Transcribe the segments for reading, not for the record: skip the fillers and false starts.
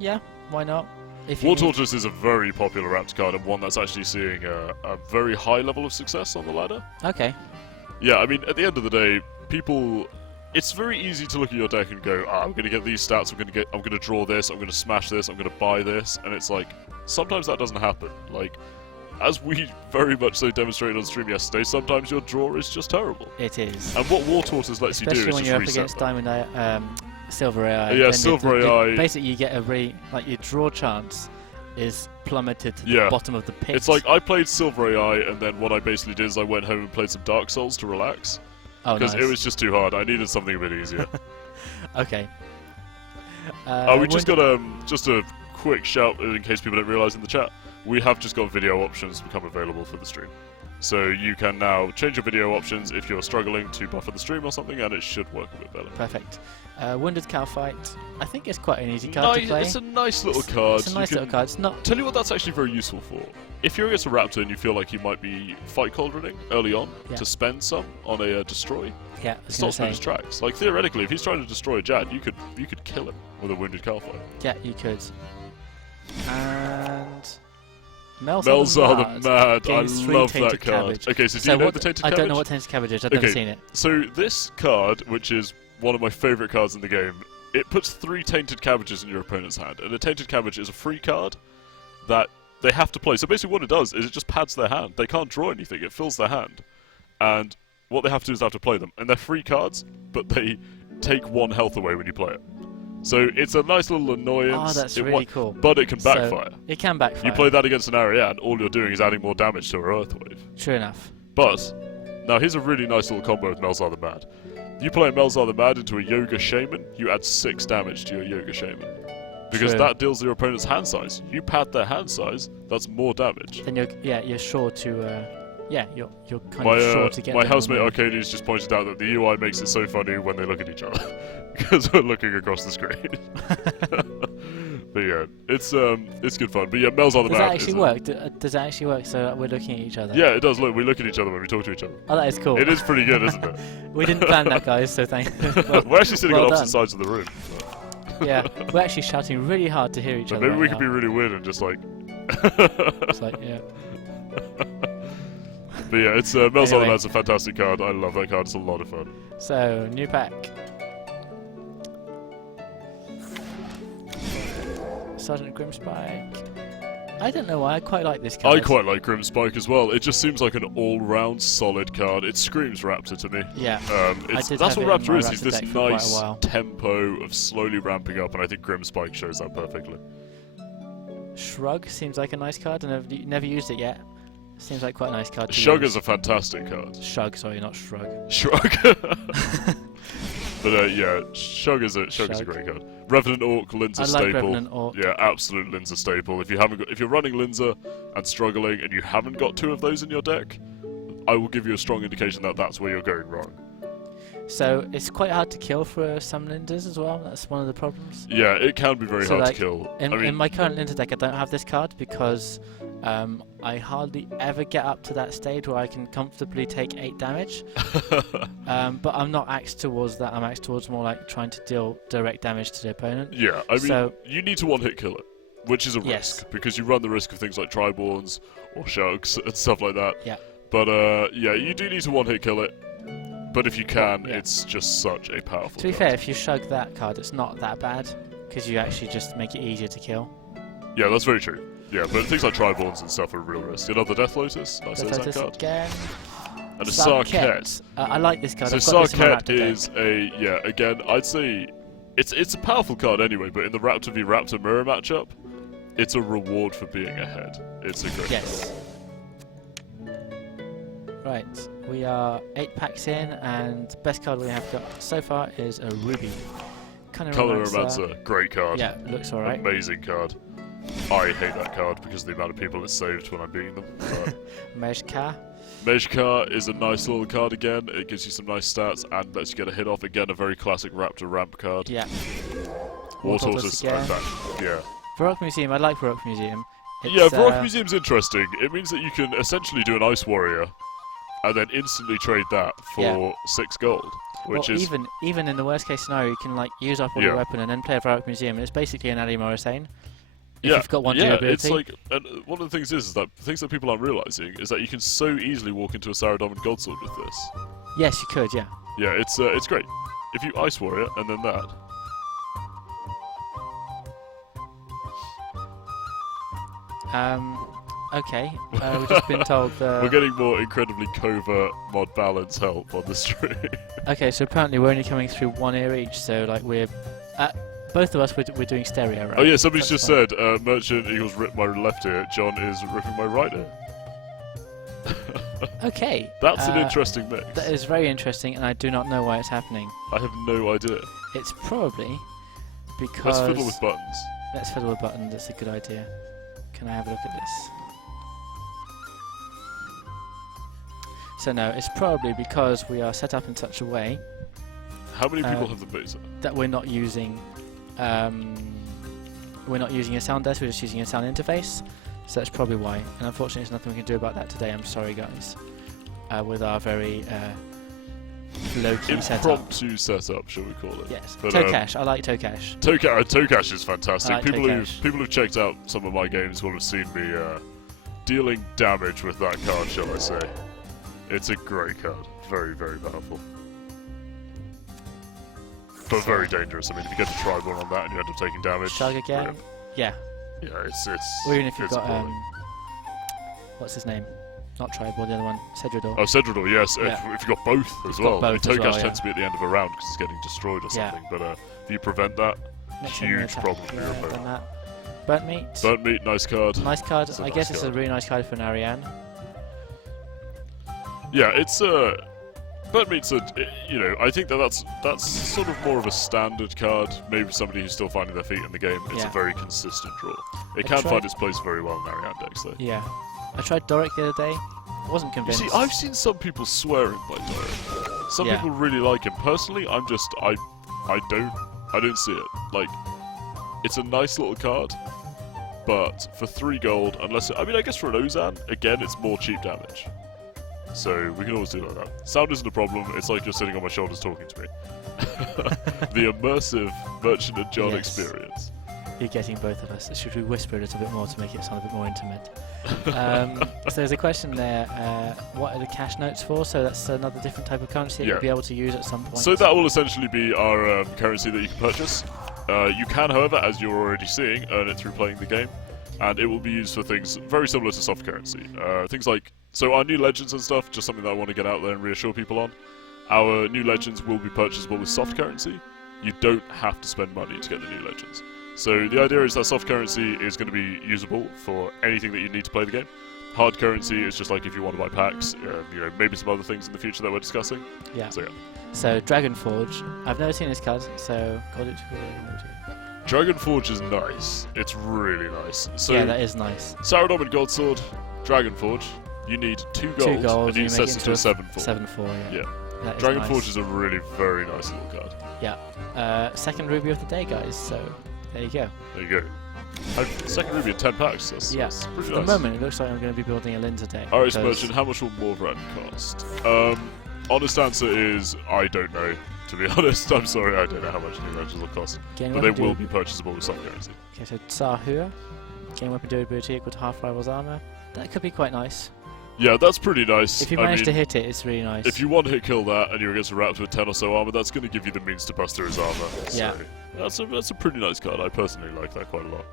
Yeah, why not? If War Tortoise is a very popular Raptor card and one that's actually seeing a very high level of success on the ladder. Okay. Yeah, I mean, at the end of the day, people... It's very easy to look at your deck and go, I'm going to get these stats, I'm going to draw this, I'm going to smash this, I'm going to buy this, and it's like, sometimes that doesn't happen. Like, as we very much so demonstrated on stream yesterday, sometimes your draw is just terrible. It is. And what War Tortoise lets you do is Especially when just you're up reset against them. Diamond Silver AI. Yeah, Silver AI. Basically, you get like your draw chance is plummeted to the bottom of the pit. It's like I played Silver AI, and then what I basically did is I went home and played some Dark Souls to relax. Oh, because nice. it was just too hard. I needed something a bit easier. Okay. We just got just a quick shout in case people don't realise in the chat. We have just got video options become available for the stream. So you can now change your video options if you're struggling to buffer the stream or something, and it should work a bit better. Perfect. Wounded Cow Fight. I think it's quite an easy card to play. It's a nice little card. It's a nice little card. It's not. Tell you what, that's actually very useful for. If you're against a Raptor and you feel like you might be fight cauldroning early on to spend some on a destroy, it stops him in his tracks. Like theoretically, if he's trying to destroy a Jad, you could kill him with a Wounded Cow Fight. Yeah, you could. And Melzar the Mad. I love that card. Cabbage. Okay, so do you know the Tainted Cabbage? I don't know what Tainted Cabbage is. I've never seen it. So this card, which is one of my favourite cards in the game, it puts 3 Tainted Cabbages in your opponent's hand. And a Tainted Cabbage is a free card that they have to play. So basically what it does is it just pads their hand. They can't draw anything. It fills their hand. And what they have to do is they have to play them. And they're free cards, but they take 1 health away when you play it. So it's a nice little annoyance. Oh, that's really cool. But it can backfire. So it can backfire. You play that against an Ariane, all you're doing is adding more damage to her Earthwave. True enough. But, now here's a really nice little combo with Melzar the Mad. You play Melzar the Mad into a Yoga Shaman, you add 6 damage to your Yoga Shaman. Because that deals your opponent's hand size. You pad their hand size, that's more damage. Then you're sure to... you're kind of sure to get my housemate Arcadius just pointed out that the UI makes it so funny when they look at each other. Because we're looking across the screen. But yeah, it's good fun. But yeah, Melzar the Mad. Does that actually work? Does that actually work so that we're looking at each other? Yeah, it does. Look, we look at each other when we talk to each other. Oh, that is cool. It is pretty good, isn't it? We didn't plan that, guys, so thank you. We're actually sitting on opposite sides of the room. Yeah, we're actually shouting really hard to hear each other. Maybe we could be really weird and just like... It's like, yeah. But yeah, it's Melzar the Mad's a fantastic card. I love that card. It's a lot of fun. So, new pack. Sergeant Grimspike. I don't know why, I quite like this card. I quite like Grimspike as well. It just seems like an all-round solid card. It screams Raptor to me. Yeah. That's what Raptor is. He's this nice tempo of slowly ramping up, and I think Grimspike shows that perfectly. Shrug seems like a nice card, and I've never used it yet. Seems like quite a nice card to Shug use. is a fantastic card. Shug, sorry, not Shrug. Shrug. But yeah, Shug is a great card. Revenant Orc, Linds a staple. Revenant Orc. Yeah, absolute Linds a staple. If you're running Lindsar and struggling and you haven't got 2 of those in your deck, I will give you a strong indication that that's where you're going wrong. So it's quite hard to kill for some Linders as well. That's one of the problems. Yeah, it can be very hard to kill. In my current Linder deck, I don't have this card because I hardly ever get up to that stage where I can comfortably take 8 damage. But I'm not axed towards that. I'm axed towards more like trying to deal direct damage to the opponent. Yeah, I mean, you need to one-hit kill it, which is a risk because you run the risk of things like Triborns or Shugs and stuff like that. Yeah. But yeah, you do need to one-hit kill it. But if you can, it's just such a powerful card. To be fair, if you Shug that card, it's not that bad because you actually just make it easier to kill. Yeah, that's very true. Yeah, but things like Triborns and stuff are a real risk. Another Death Lotus, nice Death Lotus card. Again. And a Sarket. I like this card. So Sarket is again, I'd say it's a powerful card anyway, but in the Raptor v Raptor mirror matchup, it's a reward for being ahead. It's a great card. Right, we are 8 packs in, and best card we have got so far is a Ruby. Color Romancer, great card. Yeah, looks alright. Amazing card. I hate that card because of the amount of people it saved when I'm beating them. Mejka. Mejka is a nice little card again. It gives you some nice stats and lets you get a hit off. Again, a very classic Raptor ramp card. Yeah. War Tortoise, I'm back. Yeah. Baroque Museum, I like Baroque Museum. Yeah, Baroque Museum's interesting. It means that you can essentially do an Ice Warrior and then instantly trade that for 6 gold. which or is even in the worst case scenario, you can like use up all your weapon and then play a Varrock Museum. It's basically an Ali Morrisane. If you've got one durability. It's like, and one of the things is that things that people aren't realizing is that you can so easily walk into a Saradomin Goldsword with this. Yes, you could. Yeah. Yeah, it's great. If you Ice Warrior and then that. Okay. We've just been told. We're getting more incredibly covert mod balance help on the stream. Okay, so apparently we're only coming through one ear each. So like we're, both of us we're doing stereo, right? Oh yeah, somebody's That's just fine. said Merchant Eagles rip my left ear. John is ripping my right ear. Okay. That's an interesting mix. That is very interesting, and I do not know why it's happening. I have no idea. It's probably because. Let's fiddle with buttons. Let's fiddle with buttons. That's a good idea. Can I have a look at this? So no, it's probably because we are set up in such a way How many people have the beta? that we're not using a sound desk. We're just using a sound interface. So that's probably why. And unfortunately, there's nothing we can do about that today. I'm sorry, guys. With our very low-key setup. Impromptu setup, shall we call it? Yes. But, Tokash. I like Tokash. Tokash is fantastic. I like People Tokash. who've checked out some of my games will have seen me dealing damage with that card, shall I say. It's a great card. Very, very powerful. But very dangerous. I mean, if you get a tribal on that and you end up taking damage... Shug again? rip. Yeah. Yeah, it's Or even if you've it's got appalling. what's his name? Not Tribal, the other one, Cedrador. Oh, Cedrador, yes. Yeah. If you've got both as got well. both I mean, as well, Tokash yeah. tends to be at the end of a round because it's getting destroyed or Yeah. something. But if you prevent that, Next time huge attack. problem for your Yeah, opponent. done that. Burnt meat. Burnt meat, nice card. Nice card. It's a I nice guess it's a card. really nice card for an Ariane. Yeah, it's Burnt meat's I think that's sort of more of a standard card. Maybe somebody who's still finding their feet in the game. It's Yeah. a very consistent draw. It I can tried- find its place very well in Ariane decks, though. Yeah. I tried Doric the other day. Wasn't You convinced. see, I've seen some people swearing by Doric. Some Yeah. people really like him. Personally, I don't see it. Like, it's a nice little card, but for 3 gold, I guess for an Ozan, again, it's more cheap damage. So we can always do like that. Sound isn't a problem. It's like you're sitting on my shoulders talking to me. The immersive Merchant and John Yes. experience. You're getting both of us. Should we whisper a little bit more to make it sound a bit more intimate? So there's a question there. What are the cash notes for? So that's another different type of currency that Yeah. you'll be able to use at some point. So that will essentially be our currency that you can purchase. You can, however, as you're already seeing, earn it through playing the game, and it will be used for things very similar to soft currency. Things like, so our new legends and stuff, just something that I want to get out there and reassure people on. Our new legends will be purchasable with soft currency. You don't have to spend money to get the new legends. So the idea is that soft currency is going to be usable for anything that you need to play the game. Hard currency is just like if you want to buy packs, maybe some other things in the future that we're discussing. Yeah. So yeah. So Dragonforge. I've never seen this card, so got it. Dragonforge is nice. It's really nice. So Yeah, that is nice. Saradomin Goldsword, Dragonforge, you need 2 gold, 2 gold. and you make set it it to a 7/4. 7/4. Yeah. Yeah. That is Dragonforge nice. is a really very nice little card. Yeah. Second ruby of the day, guys. So there you go. There you go. Second ruby in 10 packs. That's pretty For nice. the moment, it looks like I'm going to be building a Linds a day. Iris because- Merchant, how much will Morvran cost? Honest answer is I don't know. To be honest, I'm sorry, I don't know how much new legends will cost. Game But they weapon will du- be purchasable with soft currency. Okay, so Tsahua. Game weapon durability equal to half rival's armor. That could be quite nice. Yeah, that's pretty nice. If you I manage to mean, hit it, it's really nice. if you one hit kill that and you're against a raptor with 10 or so armor, that's going to give you the means to bust through his armor. Yeah. So that's a pretty nice card. I personally like that quite a lot.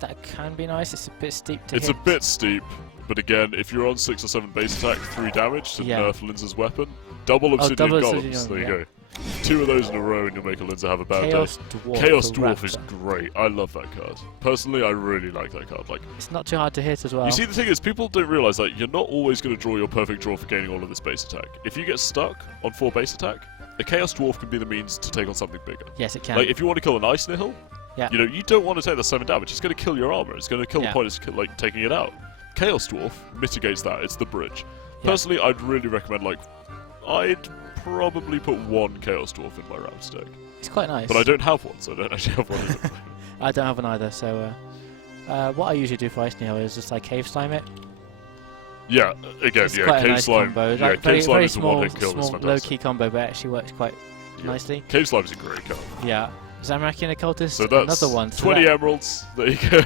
That can be nice. It's a bit steep to It's hit. a bit steep, but again, if you're on 6 or 7 base attack, 3 damage to Yeah. nerf Linds's weapon, double obsidian double golems. obsidian, There you yeah. go. 2 of those in a row and you'll make a Lindsay have a bad Chaos day. Dwarf. Chaos for Dwarf is Raptor. great. I love that card. Personally, I really like that card. Like, It's not too hard to hit as well. you see, the thing is, people don't realise that you're not always going to draw your perfect draw for gaining all of this base attack. If you get stuck on 4 base attack, a Chaos Dwarf can be the means to take on something bigger. Yes, it can. Like, if you want to kill an Ice Nihil, Yeah. you don't want to take the 7 damage. It's going to kill your armor. It's going to kill Yeah. the point of like taking it out. Chaos Dwarf mitigates that. It's the bridge. Yeah. Personally, I'd really recommend, I'd probably put 1 Chaos Dwarf in my Ram's deck. It's quite nice. But I don't have one, so I don't actually have one. I don't have one either, so what I usually do for Ice Nihil is just cave slime it. Yeah, again, It's yeah, quite a Cave nice Slime. combo. Yeah, Like, very, Cave Slime very is the one small, hit kill. That's small fantastic. low-key combo, but it actually works quite nicely. Cave Slime's a great card. Yeah. Zamaraki and Occultist, So that's another one. So 20 emeralds. There you go.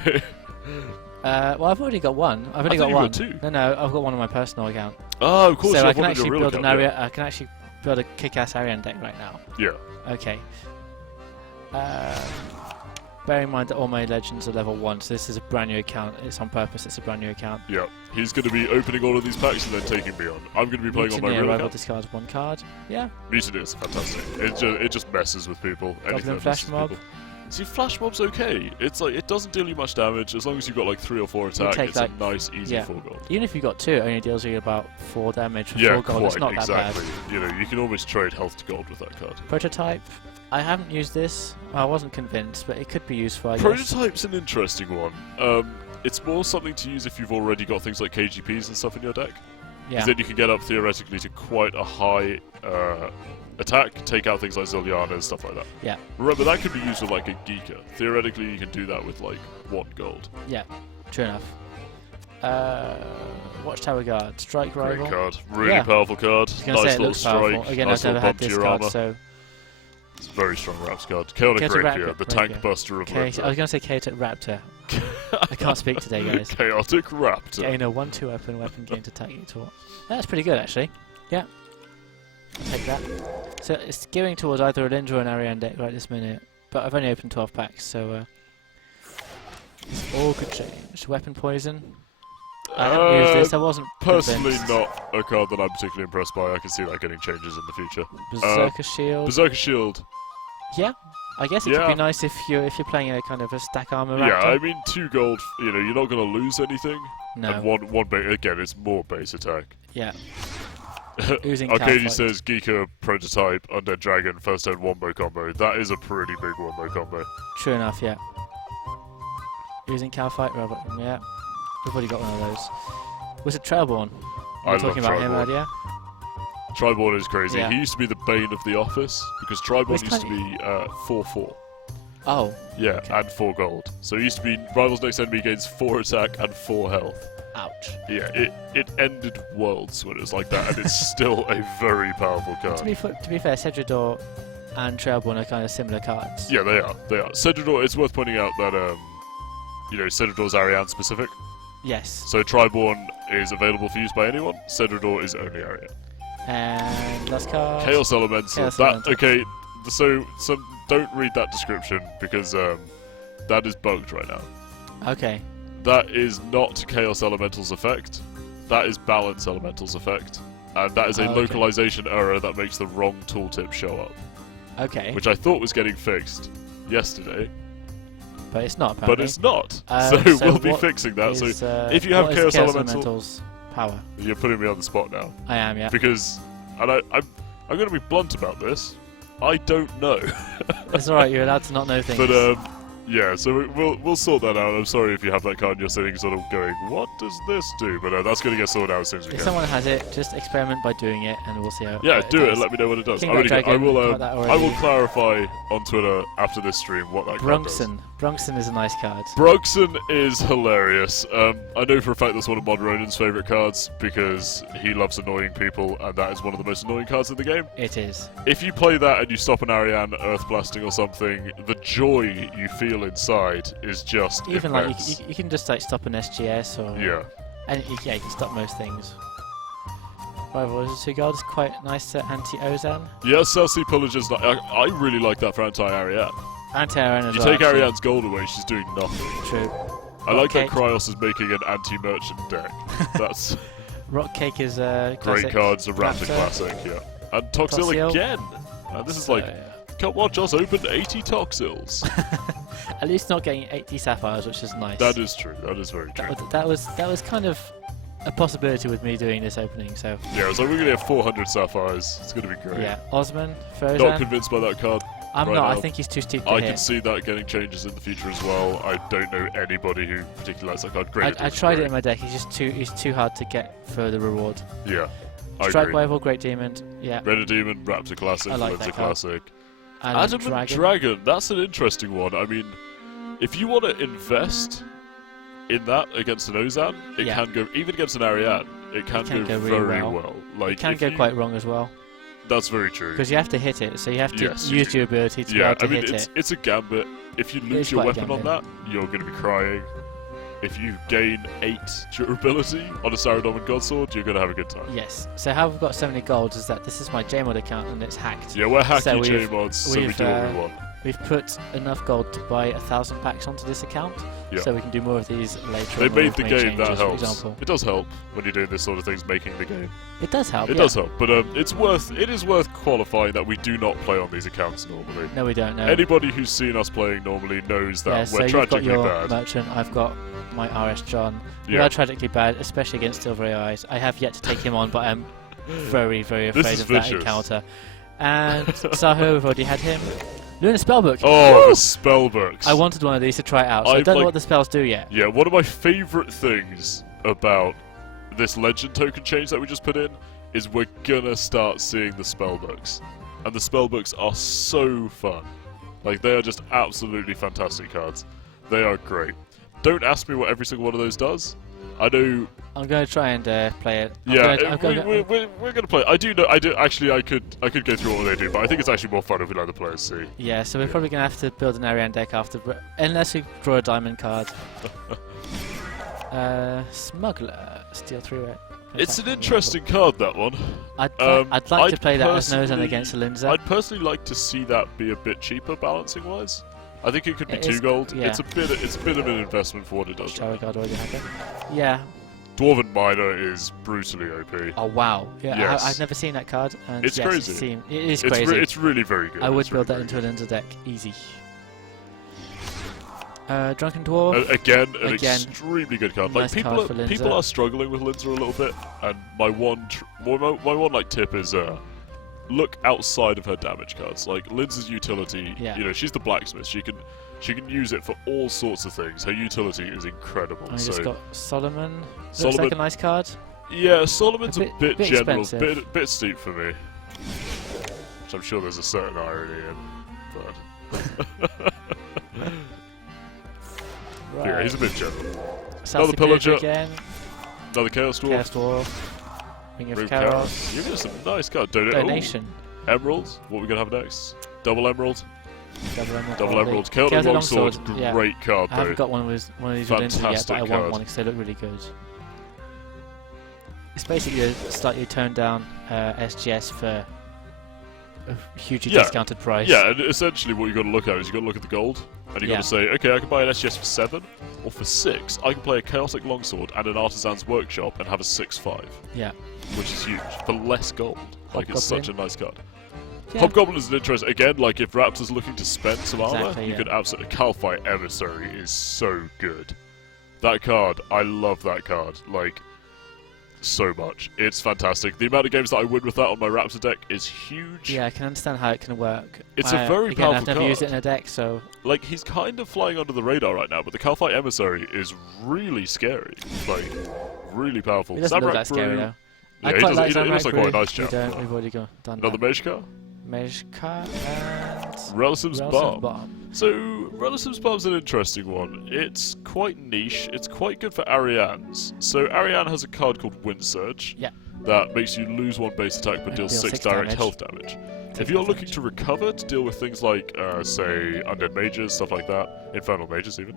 well, I've already got one. I've only I thought got you one. got two. No, I've got one on my personal account. Oh, of course. So you I have can one in your actually real build an account, area. I can actually build a kick-ass Arian deck right now. Yeah. Okay. Bear in mind that all my legends are level 1, so this is a brand new account. It's on purpose. It's a brand new account. Yeah. He's going to be opening all of these packs and then taking me on. I'm going to be playing on my Mutineer, real rival account. discards 1 card. Yeah. Mutineer is fantastic. It just messes with people. Anything Goblin that Flash messes Mob. with people. See, Flash Mob's okay. It's like, it doesn't deal you much damage as long as you've got like 3 or 4 attack. take, It's like, a nice, easy yeah. 4 gold. Even if you got 2, it only deals you about 4 damage for Yeah, 4 gold. quite It's not exactly. that bad. You know, you can almost trade health to gold with that card. Prototype. I haven't used this. I wasn't convinced, but it could be useful, I guess. Prototype's an interesting one. It's more something to use if you've already got things like KGPs and stuff in your deck. Yeah. Because then you can get up theoretically to quite a high attack, take out things like Ziliana and stuff like that. Yeah. Remember, that could be used with like a Geeka. Theoretically, you can do that with like 1 gold. Yeah. True enough. Watchtower Guard. Strike Great Rival. card. Really Yeah. powerful card. I was gonna Nice say it little looks powerful. strike. Again, nice I've never little had bump to this your card, armor. so... It's a very strong Raps card. Chaotic Chaotic Rapier, Rapier, the tank buster of Okay, I Rapier. was going to say Chaotic Raptor. I can't speak today, guys. Chaotic Raptor. Gain a 1/2 weapon gain to attack each one. That's pretty good, actually. Yeah. I'll take that. So it's gearing towards either a Linds or an Arian deck right this minute. But I've only opened 12 packs, so all could change. Weapon Poison. I haven't used this. I wasn't Personally, convinced. not a card that I'm particularly impressed by. I can see that getting changes in the future. Berserker Shield. Berserker Shield. Yeah. I guess it could be nice if you're playing a kind of a stack armor Yeah, raptor. I mean 2 gold. You know, you're not going to lose anything. No. And one again, it's more base attack. Yeah. Oozing Arcady Catfight. says Geeka prototype Undead Dragon first turn wombo combo. That is a pretty big wombo combo. True enough, yeah. Using Calfight, Robert. Yeah. We've already got one of those. Was it Trailborn? We were talking about him Trailborn. earlier. Triborn is crazy. Yeah. He used to be the bane of the office because Triborn Which used to kind be 4/4. Oh. Yeah, Okay. and 4 gold. So it used to be Rival's next enemy gains 4 attack and 4 health. Ouch. Yeah, it ended worlds when it was like that, and it's still a very powerful card. To be fair, Sedrador and Trailborn are kind of similar cards. Yeah, they are. They are. Sedrador, it's worth pointing out that, you know, Sedrador's Ariane specific. Yes. So Triborn is available for use by anyone. Sedrador is only Ariane. And last card. Chaos Elemental. Chaos that Elemental. okay. So don't read that description because that is bugged right now. Okay. That is not Chaos Elemental's effect. That is Balance Elemental's effect, and that is a Oh, okay. localization error that makes the wrong tooltip show up, Okay. which I thought was getting fixed yesterday, But it's not, but apparently. it's not. So So we'll be what fixing that. So Is, if you have what is Chaos Chaos Elemental- Elemental's power? you're putting me on the spot now I am, yeah. because, and I'm going to be blunt about this. I don't know. It's alright, you're allowed to not know things. But yeah, so we'll sort that out. I'm sorry if you have that card and you're sitting sort of going, what does this do? But that's going to get sorted out as soon as we if can. someone has it, just experiment by doing it, and we'll see how. Yeah, do it does. and let me know what it does. King I, Rat really, I Dragon, will. got that I already. will clarify on Twitter after this stream what that card does. Brunkson is a nice card. Brunkson is hilarious. I know for a fact that's one of Mod Ronan's favourite cards because he loves annoying people, and that is one of the most annoying cards in the game. It is. If you play that and you stop an Ariane Earth Blasting or something, the joy you feel inside is just Even like immense. you can just like stop an SGS or Yeah. and yeah, you can stop most things. Rival is 2 gold is quite nice to anti-Ozan. Yeah, Celsi Pillager's I really like that for anti-Ariane. Anti-Arian as You well. take actually. Ariane's gold away, she's doing nothing. True. I like that Cake. Kryos is making an anti-merchant deck. That's Rock Cake is great classic cards, a Raptor Raptor. classic, yeah. And Toxil Toxil. again! And this is So, like, come on, just opened 80 Toxils. at least not getting 80 sapphires, which is nice. That is true, that is very true. That was kind of a possibility with me doing this opening. So Yeah, so we're going to get 400 Sapphires. It's going to be great. yeah, Osman, Frozen. Not convinced by that card. I'm right not. now. I think he's too steep to I hit. can see that getting changes in the future as well. I don't know anybody who particularly likes that card. Great. I tried it in my deck. He's too hard to get for the reward. Yeah, I Strike agree. Rival, Great Demon. Yeah. Red Demon, Raptor Classic, I like Linds that a card. Classic. And Adamant Dragon, that's an interesting one. I mean, if you want to invest in that against an Ozan, it Yeah. can go, even against an Ariane, it can can go go really very well. well. Like, It can if go you- quite wrong as well. That's very true. Because you have to hit it, so you have to Yes, you use do. your ability to be Yeah, able to I mean, hit it. it's a gambit. If you lose is your quite a weapon on that, you're going to be crying. If you gain 8 durability on a Saradomin Godsword, you're going to have a good time. Yes. So how we've got so many golds is that this is my JMod account and it's hacked. Yeah, we're hacky So we've- J-mods, so we we've, do what we want. We've put enough gold to buy 1,000 packs onto this account, Yeah. so we can do more of these later. They on, made or the make game, changes, that for helps. example. It does help when you're doing this sort of things, making the game. It does help. It yeah. does help, but it is worth qualifying that we do not play on these accounts normally. No, we don't know. Anybody who's seen us playing normally knows that Yeah, so we're you've got tragically your bad. merchant, I've got my RS John. We Yeah. are tragically bad, especially against Silver AIs. I have yet to take him on, but I'm very, very This afraid is of that vicious. encounter. And Saho, we've already had him. Lunar Spellbook. Oh, Woo! the spellbooks. I wanted one of these to try it out, so I I've, don't know like- what the spells do yet. Yeah, one of my favourite things about this legend token change that we just put in is we're gonna start seeing the spellbooks. And the spellbooks are so fun. Like, they are just absolutely fantastic cards. They are great. Don't ask me what every single one of those does. I know. I'm going to try and play it. We're gonna play. I do know. I could go through what they do, but I think it's actually more fun if we let the players see. Yeah, so we're probably going to have to build an Ariane deck after, unless we draw a diamond card. Smuggler, steal through it. It's an interesting card, that one. I'd like to play that as Ozan personally- against Linds. I'd personally like to see that be a bit cheaper, balancing wise. I think it could be It 2 is- gold. yeah. It's a bit of an investment for what it does. Shower Guard already had it. Yeah. Dwarven Miner is brutally OP. Oh wow. Yeah, Yes. I've never seen that card. And It's yes, crazy. It is It's crazy. it's really very good. I would It's build really that very into a Linds deck, easy. Drunken Dwarf. good. Again, an Again, extremely good card. nice Like card for Lindsay. people are struggling with Lindsay a little bit, and my one like tip is look outside of her damage cards. Like Lindsay's utility, Yeah. you know, she's the blacksmith. She can use it for all sorts of things. Her utility is incredible. And we So just got Solomon. Looks Solomon- like a nice card. yeah, Solomon's A a bit general, expensive. bit steep for me. Which I'm sure there's a certain irony in, but yeah, he's a bit general. South pillager. again. Another Chaos Dwarf. Chaos Dwarf. Ring of Ring of Chaos. You're getting some nice cards. Donation. Ooh, Emeralds. What are we gonna have next? Double Emerald. Double Emerald. Double Barley. Emerald. Chaotic Chaotic Longsword. Longsword, yeah. Great card I though. haven't got one of these Lindsay yet, but Fantastic I want card. one because they look really good. It's basically a slightly toned down SGS for a hugely Yeah. discounted price. Yeah, and essentially what you got to look at is you got to look at the gold, and you got Yeah. to say, okay, I can buy an SGS for 7, or for 6, I can play a Chaotic Longsword and an Artisan's Workshop and have a 6/5, Yeah. which is huge for less gold. Like it's such a Hobgoblin. nice card. Yeah. Hobgoblin is an interest again. Like if Raptor's looking to spend some armor, Exactly, you yeah. could absolutely. Calphite Emissary is so good. That card, I love that card. Like so much. It's fantastic. The amount of games that I win with that on my Raptor deck is huge. Yeah, I can understand how it can work. It's a very again, I've powerful never used it card. in a deck, so Like he's kind of flying under the radar right now, but the Calphite Emissary is really scary. Like really powerful. it doesn't look Zamorak that scary Brew- though. Yeah, I he quite does- like he looks Zamorak like quite a Brew. nice chap. We've already done Another that. Mage card? Mejka and Relative's Relative's Bomb. So, Relative's Bomb's an interesting one. It's quite niche. It's quite good for Ariane's. So, Ariane has a card called Wind Surge. Yeah. That makes you lose 1 base attack but And deals deal 6 6 direct damage. health damage. Take If you're health looking damage. to recover to deal with things like, say, Undead Mages, stuff like that, Infernal Mages even,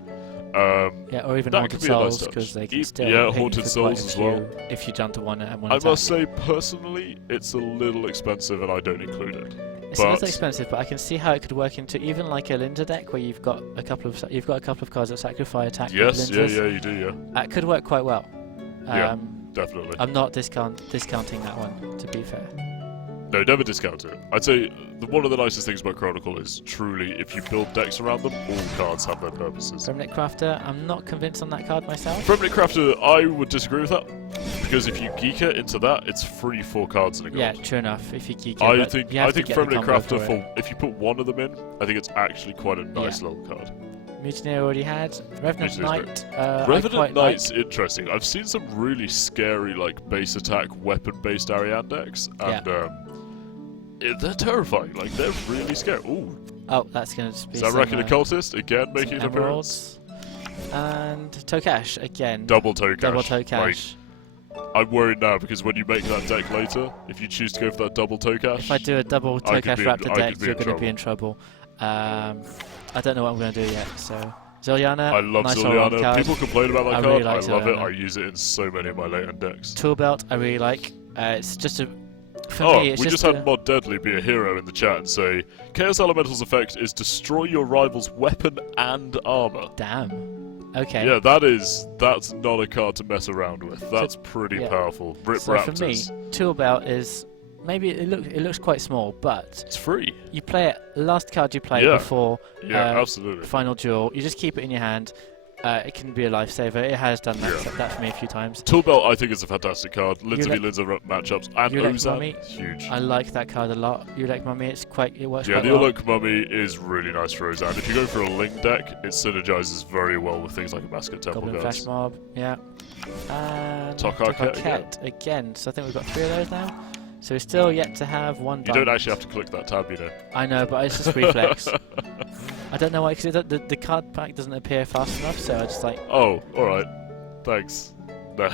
Yeah, or even That Haunted could be a nice Souls, touch. because they can E- still yeah, hit you Haunted for Souls quite a as few well. if you jump to one and one I attack. must say, personally, it's a little expensive and I don't include it. It's a little but- expensive, but I can see how it could work into even like a Linda deck where you've got a couple of cards that sacrifice attack. with Yes, yeah, Lindas. yeah, you do, yeah. That could work quite well. Yeah. Definitely. I'm not discounting that one, to be fair. No, never discount it. I'd say one of the nicest things about Chronicle is truly, if you build decks around them, all cards have their purposes. Remnant Crafter, I'm not convinced on that card myself. Remnant Crafter, I would disagree with that. Because if you geek it into that, it's free 4 cards in a gold. Yeah, true enough. If you geek it, I but think you have to Remnant get the combo Crafter, for it. if you put one of them in, I think it's actually quite a nice Yeah. little card. Mutineer already had. Revenant Mutineer's Knight. I Revenant quite Knight's interesting. I've seen some really scary, like, base attack, weapon-based Ariane decks, and they're terrifying. Like, they're really scary. Ooh, Oh, that's going to be Zamorak some, and Occultist, again, making some an appearance. emeralds. And Tokash again. Double Tokash. Double Like, Tokash. I'm worried now because when you make that deck later, if you choose to go for that double Tokash, If I do a double Tokash Raptor deck, you're going to be in trouble. I don't know what I'm going to do yet. So Zilyana, I love nice Zilyana. card. People complain about that I card. really like I love it. Zilyana. I use it in so many of my late end decks. Tool Belt, I really like. It's just a. For Oh, me, it's we just a, had Mod Deadly be a hero in the chat and say, Chaos Elemental's effect is destroy your rival's weapon and armor. Damn. Okay. Yeah, that's not a card to mess around with. That's pretty powerful. Rip so Raptors. for me, Tool Belt is maybe it looks quite small, but It's free. you play it. Last card you play before Absolutely. final duel. You just keep it in your hand. It can be a lifesaver. It has done that for me a few times. Tool Belt, I think, is a fantastic card. Linds v like- Linds matchups. And you like Ozan, Mummy? huge. I like that card a lot. You like Mummy? It works Yeah, quite the well. Uluk Mummy is really nice for Ozan. If you go for a Ling deck, it synergizes very well with things like a Basket Temple Goblin cards. Flash Mob, yeah. And Tokash again. So I think we've got 3 of those now. So we're still yet to have one You diamond. don't actually have to click that tab, you know. I know, but it's just reflex. I don't know why, because the card pack doesn't appear fast enough, so I just like... Oh, alright. Thanks. No.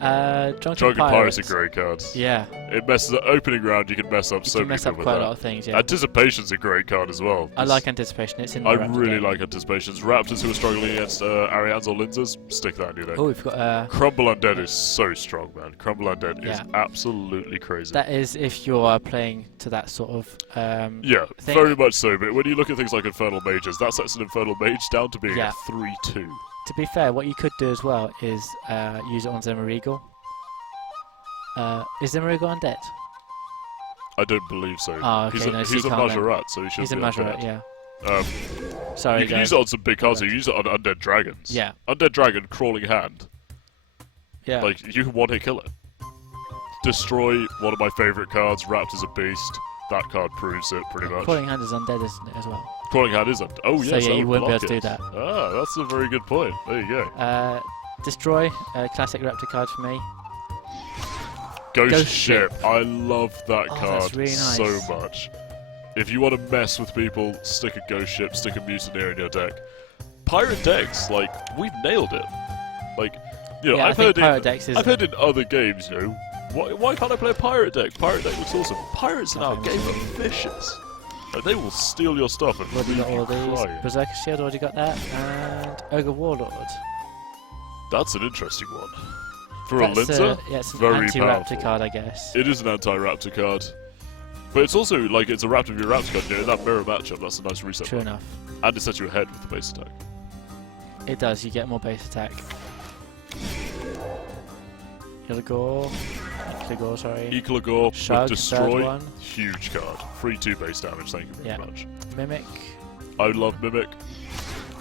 Drunken Pirate's a great card. Yeah. It messes up opening round, you can mess up so You can many mess up with quite that. a lot of things, yeah. Anticipation's a great card as well. I like Anticipation, it's in the I Raptor really game. like Anticipations. Raptors who are struggling against Arians or Lindsers, stick that in your deck. Oh, we've got Crumble Undead is so strong, man. Crumble Undead is Yeah. absolutely crazy. that is if you're playing to that sort of Yeah, thing. very much so, but when you look at things like Infernal Mages, that sets an Infernal Mage down to being Yeah. a 3-2. To be fair, what you could do as well is use it on Zemarigal. Is Zemarigal undead? I don't believe so. Oh, okay, no, so he's you a can't then. Majorat, so he should He's a be Majorat, undead. yeah. Sorry, You can guys. use it on some big cards, so you use it on Undead Dragons. Yeah. Undead Dragon, Crawling Hand. Yeah. Like, you can one-hit kill it. Destroy one of my favourite cards, Raptor's a Beast. That card proves it, pretty much. Crawling Hand is undead, isn't it, as well? Crawling Hand is undead. Oh, yes, So, yeah, that you would wouldn't be able block to do it. that. Ah, that's a very good point. There you go. Destroy, classic Raptor card for me. Ghost Ship. I love that Oh, card that's really nice. so much. If you want to mess with people, stick a Ghost Ship, stick a Mutineer in your deck. Pirate decks, like, we've nailed it. Like, you know, Yeah, I've heard I've in other games, you know, why can't I play a pirate deck? Pirate deck looks awesome. Pirates in our game are vicious. Like, they will steal your stuff and Already leave got you all these. crying. Berserker Shield, already got that. And Ogre Warlord. That's an interesting one. For That's a Linzer, yeah, it's an very anti-Raptor powerful. card, I guess. It is an anti-Raptor card. But it's also, like, it's a Raptor v Raptor card, you know, in that mirror matchup, that's a nice reset. True button. enough. And it sets you ahead with the base attack. It does, you get more base attack. Illigor. Illigor, sorry. Ecolagor with Shug, third Destroy, one. huge card. 3-2 base damage, thank you very Yeah. much. Mimic. I love Mimic.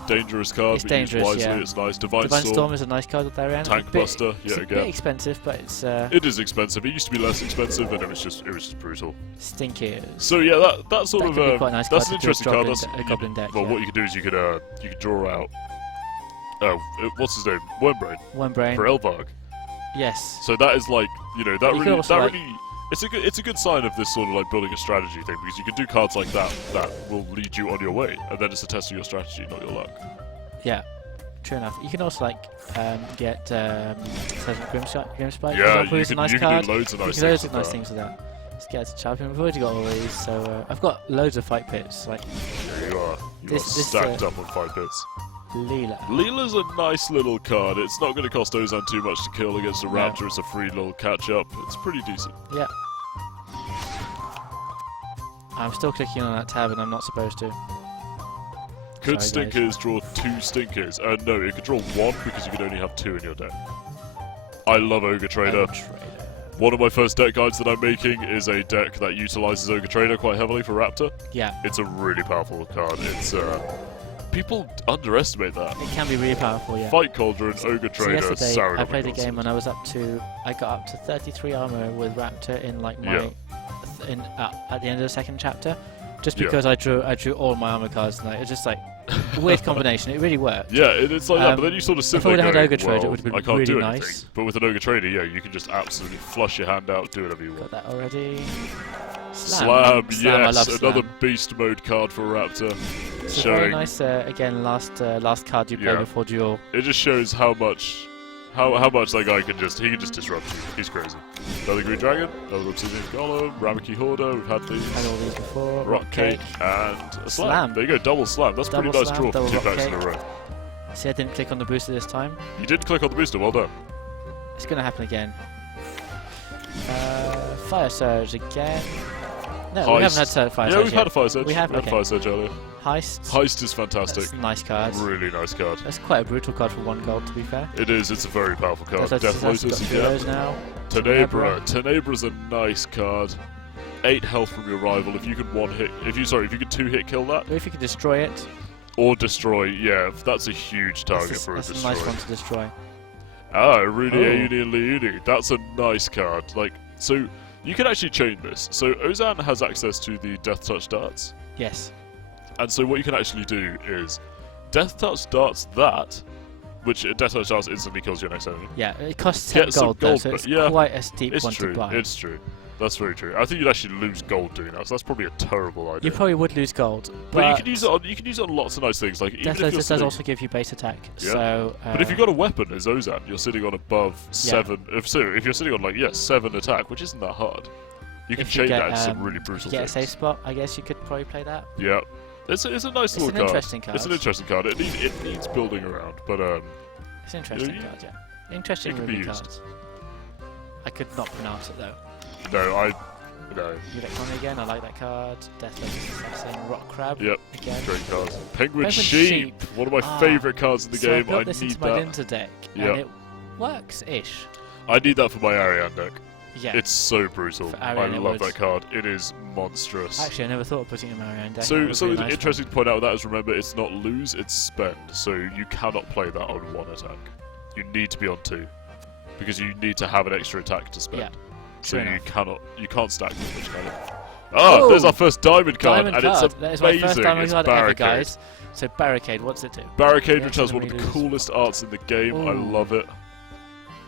Dangerous card, It's but dangerous, used wisely, yeah. it's nice. Divine Divine Storm, Storm is a nice card at their end. Tank Buster, It's yet a bit again. expensive, but it's It is expensive. It used to be less expensive, and it was just brutal. stinky. So yeah, that sort That of could be quite a nice that's card an to do a interesting card. goblin That's a goblin deck, Well, yeah. what you could do is you could draw out. What's his name? Wormbrain One brain. for Elvarg. Yes. So that is like, you know, that You could really also, like- it's a good sign of this sort of like building a strategy thing, because you can do cards like that will lead you on your way, and then it's a test of your strategy, not your luck. Yeah. True enough. You can also like get Sergeant Grimspike. For Yeah, example, you is a can nice do card. loads of nice You can do things loads with of nice that. things with that. Let's get to champion. We've already got all these, so I've got loads of fight pits. Like There you are. You This- are this, stacked up on 5 bits. Leela. Leela's a nice little card. It's not going to cost Ozan too much to kill against a No. Raptor. It's a free little catch-up. It's pretty decent. Yeah. I'm still clicking on that tab and I'm not supposed to. Could Sorry, guys. Stinkers draw 2 Stinkers? No, it could draw 1 because you could only have 2 in your deck. I love Ogre Trader. One of my first deck guides that I'm making is a deck that utilizes Ogre Trader quite heavily for Raptor. Yeah. It's a really powerful card. It's people underestimate that. It can be really powerful, yeah. Fight Cauldron, Ogre So Trader, yesterday Sauron I played a Gods. game and I got up to 33 armor with Raptor in like my at the end of the second chapter, just Yeah. because I drew all my armor cards and it's just like a weird combination. It really worked. Yeah, it's like that, but then you sort of sit if I there would've had going, Ogre Trader, it well, would've been I can't really do nice. anything. But with an Ogre Trader, yeah, you can just absolutely flush your hand out, do whatever you want. Got that already. Slam, Slam, I yes, love another Slam. beast mode card for Raptor. It's a very Showing, nice again last card you play Yeah. before duel. it just shows how much How much that guy can just disrupt you. He's crazy. Another green dragon, another obsidian golem, Ramaki Hoarder, we've had these. Had all these before. Rock cake and a slam. There you go, double slam. That's a pretty nice draw for 2 packs in a row. See, I didn't click on the booster this time. You did click on the booster, well done. It's going to happen again. Fire Surge again. No, Heist. we haven't had Fire Surge. Yeah, we've had a Fire Surge. We have, had a Fire Surge earlier. Heist. Heist is fantastic. That's a nice card. Really nice card. That's quite a brutal card for 1 gold, to be fair. It is, it's a very powerful card. Death Lotus again. Now. Tenebra. Tenebra's a nice card. 8 health from your rival. If you can if you can 2-hit kill that. Or if you can destroy it. Or destroy, yeah, that's a huge target for a destroy. That's a nice one to destroy. Ah, Rudy Auni Leuni. That's a nice card. Like, so you can actually chain this. So Ozan has access to the Death Touch darts. Yes. And so what you can actually do is Death Touch darts that, which Death Touch darts instantly kills your next enemy. Yeah, it costs 10 gold though, so it's quite a steep one to buy. It's true. That's very true. I think you'd actually lose gold doing that, so that's probably a terrible idea. You probably would lose gold, but you can use it on lots of nice things. Like Death Lotus does also give you base attack. Yeah. So, but if you've got a weapon as Ozan, you're sitting on above 7. If you're sitting on like 7 attack, which isn't that hard, you can chain that into some really brutal get things. a safe spot, I guess you could probably play that. Yeah, it's a nice little card. Interesting card. It's an interesting card. It needs building around, but it's an interesting card. Yeah, interesting ruby cards. I could not pronounce it though. No. Electronic again, I like that card. Death Lotus Assassin, Rock Crab. Yep. Again. Great cards. Penguin Sheep. One of my favourite cards in the game. I built this into my Linds deck, and it works-ish. I need that for my Ariane deck. Yeah. It's so brutal. I love that card. It is monstrous. Actually, I never thought of putting it in my Ariane deck. So something really interesting to point out with that is remember it's not lose, it's spend. So you cannot play that on 1 attack. You need to be on 2. Because you need to have an extra attack to spend. Yeah. So you can't stack this much, can you? Oh, there's our first diamond card, and it's amazing. That is my first diamond card ever, guys. So Barricade, what's it do? Barricade, which has one of the coolest arts in the game. I love it.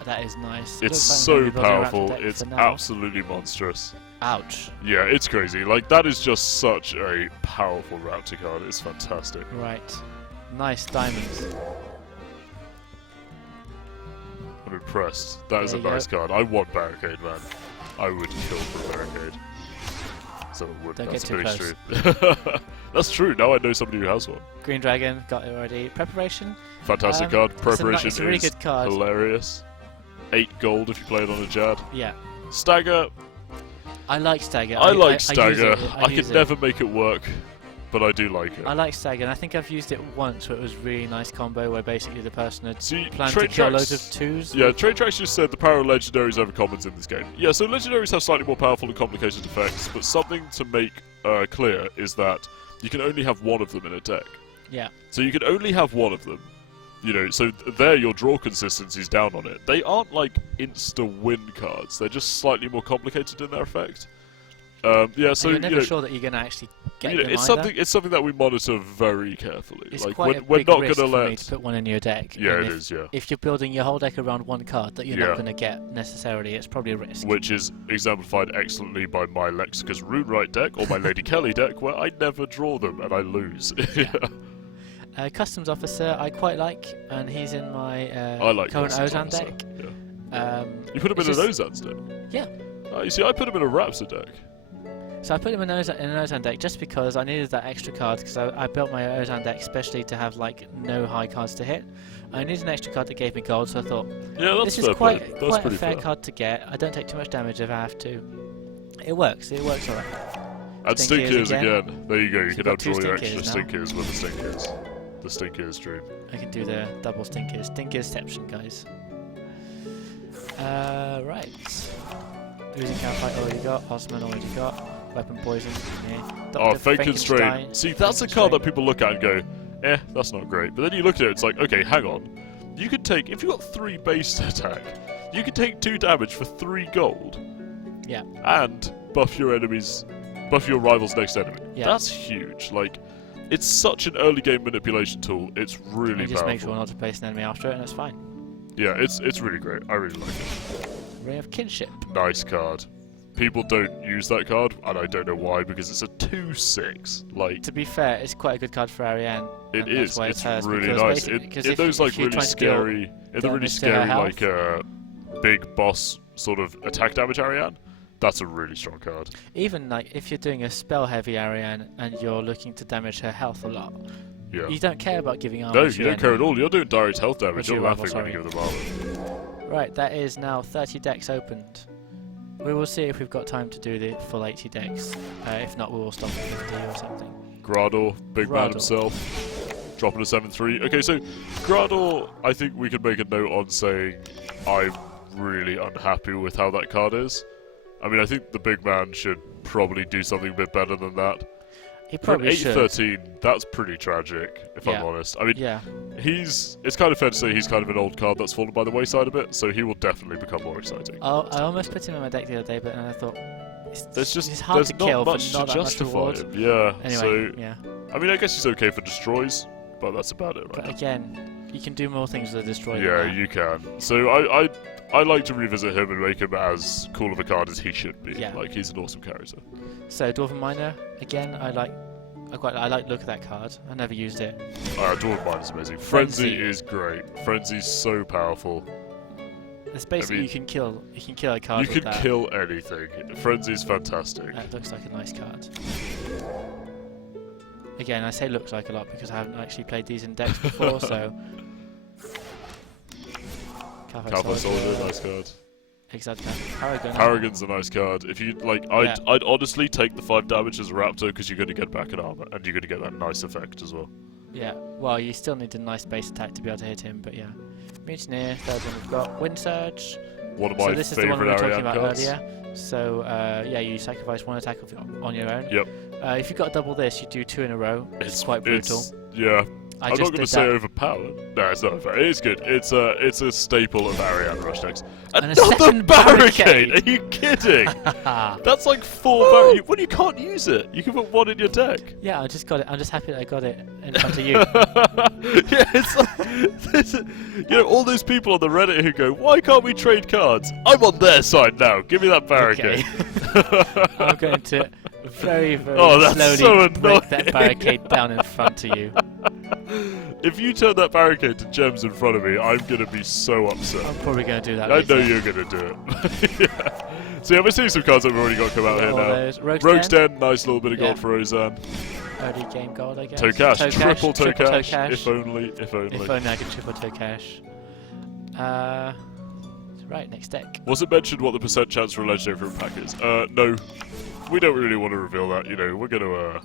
That is nice. It's so powerful. It's absolutely monstrous. Ouch. Yeah, it's crazy. Like, that is just such a powerful Raptor card. It's fantastic. Right. Nice diamonds. I'm impressed. That is a nice card. I want Barricade, man. I would kill for Barricade. So it would. That's very true. That's true. Now I know somebody who has one. Green Dragon, got it already. Preparation. Fantastic card. Preparation it's a really good card. Hilarious. 8 gold if you play it on a Jad. Yeah. Stagger. I like Stagger. I like Stagger. I can never make it work, but I do like it. I like Stagger, and I think I've used it once where it was a really nice combo where basically the person had planned to kill loads of 2s. Yeah, Train Tracks just said the power of legendaries over commons in this game. Yeah, so legendaries have slightly more powerful and complicated effects, but something to make clear is that you can only have 1 of them in a deck. Yeah. So you can only have 1 of them. You know, so there your draw consistency's down on it. They aren't like insta-win cards. They're just slightly more complicated in their effect. Yeah, so you're never sure that you're going to actually get them it's something that we monitor very carefully. It's like quite we're a big not risk going to for me to put one in your deck. Yeah, it is. Yeah. If you're building your whole deck around 1 card that you're not going to get necessarily, it's probably a risk. Which is exemplified excellently by my Lexica's Runewrite deck or my Lady Kelly deck, where I never draw them and I lose. Customs Officer I quite like, and he's in my current Ozan deck. Yeah. You put him in an Ozan's deck? Yeah. You see, I put him in a Raptor deck. So I put him in an Ozan deck just because I needed that extra card, because I built my Ozan deck especially to have like no high cards to hit. I needed an extra card that gave me gold, so I thought, this is quite a fair card to get. I don't take too much damage if I have to. It works alright. And Stinkers again. There you go, you can now draw your extra Stinkers with the Stinkers. The Stinkers dream. I can do the double Stinkers. Stinkerception, guys. Right. Losing Cow-Fight already got. Osman already got. Weapon Poison. Fake Constraint. See, that's a card that people look at and go, that's not great. But then you look at it, it's like, okay, hang on. You can take, if you got 3 base attack, you can take 2 damage for 3 gold. Yeah. And buff your rival's next enemy. Yeah. That's huge. Like, it's such an early game manipulation tool. It's really powerful. Just make sure not to place an enemy after it, and that's fine. Yeah, it's really great. I really like it. Ray of Kinship. Nice card. people don't use that card, and I don't know why, because it's a 2/6. Like, to be fair, it's quite a good card for Ariane. it is. Why it's hers, really because nice. because In those like if you're really trying to deal scary, in the really damage to her scary health- like big boss sort of attack damage Ariane, that's a really strong card. Even like if you're doing a spell heavy Ariane and you're looking to damage her health a lot, Yeah. you don't care about giving armor. No, to you don't care at enemy. all. You're doing direct health damage. Which You're you have, laughing when you sorry. give them armor. Right, that is now 30 decks opened. We will see if we've got time to do the full 80 decks. If not, we will stop at 50 or something. Grador, big man Grador. himself, dropping a 7/3. Okay, so Grador, I think we could make a note on saying I'm really unhappy with how that card is. I mean, I think the big man should probably do something a bit better than that. He For an probably should. 8/13, that's pretty tragic, if Yeah. I'm honest. I mean, Yeah. it's kind of fair to say he's kind of an old card that's fallen by the wayside a bit, so he will definitely become more exciting. I almost put him in my deck the other day, but then I thought it's hard there's to not kill much for not to that much justify reward. him. Yeah. Anyway, So yeah. I mean, I guess he's okay for destroys, but that's about it, right? But again, you can do more things with a destroyer. Yeah, than that. you can. So I like to revisit him and make him as cool of a card as he should be. Yeah. Like, he's an awesome character. So Dwarven Miner, again, I like the look of that card. I never used it. Dwarven Mine is amazing. Frenzy. Frenzy is great. Frenzy's so powerful. It's basically mean, you can kill a card You with can that. kill anything. Frenzy's fantastic. That looks like a nice card. Again, I say looks like a lot because I haven't actually played these in decks before, so... Calpha Soldier, nice card. Exactly. Paragon. Paragon's a nice card. If you like, I'd honestly take the 5 damage as a Raptor because you're going to get back an armor and you're going to get that nice effect as well. Yeah, well, you still need a nice base attack to be able to hit him, but yeah. Mutineer, third one we've got. Wind Surge. One of my So this is the one we favourite were talking Ariane about cards. earlier. So, yeah, you sacrifice one attack on your own. Yep. If you've got double this, you do 2 in a row. It's quite brutal. Yeah. I'm I'm not going to say overpowered. No, it's not overpowered. It is good. It's a staple of Ariane rush decks. And a Another second barricade! barricade! Are you kidding? That's like 4 barricades. When you can't use it, you can put 1 in your deck. Yeah, I just got it. I'm just happy that I got it in front of you. Yeah, it's like, you know, all those people on the Reddit who go, why can't we trade cards? I'm on their side now. Give me that barricade. Okay. I'm going to very, very Oh, that's slowly so break that annoying. barricade down in front of you. If you turn that barricade to gems in front of me, I'm going to be so upset. I'm probably going to do that I later. know you're going to do it. Yeah. So yeah, we're seeing some cards that we've already got come out here All now. those. Rogue's Den, nice little bit of gold Yeah. for Ozan. Early game gold, I guess. Tokash, triple Tokash. Tokash. If only, if only. If only I could triple Tokash. Right, next deck. Was it mentioned what the percent chance for a legendary fruit pack is? No. We don't really want to reveal that, you know, we're gonna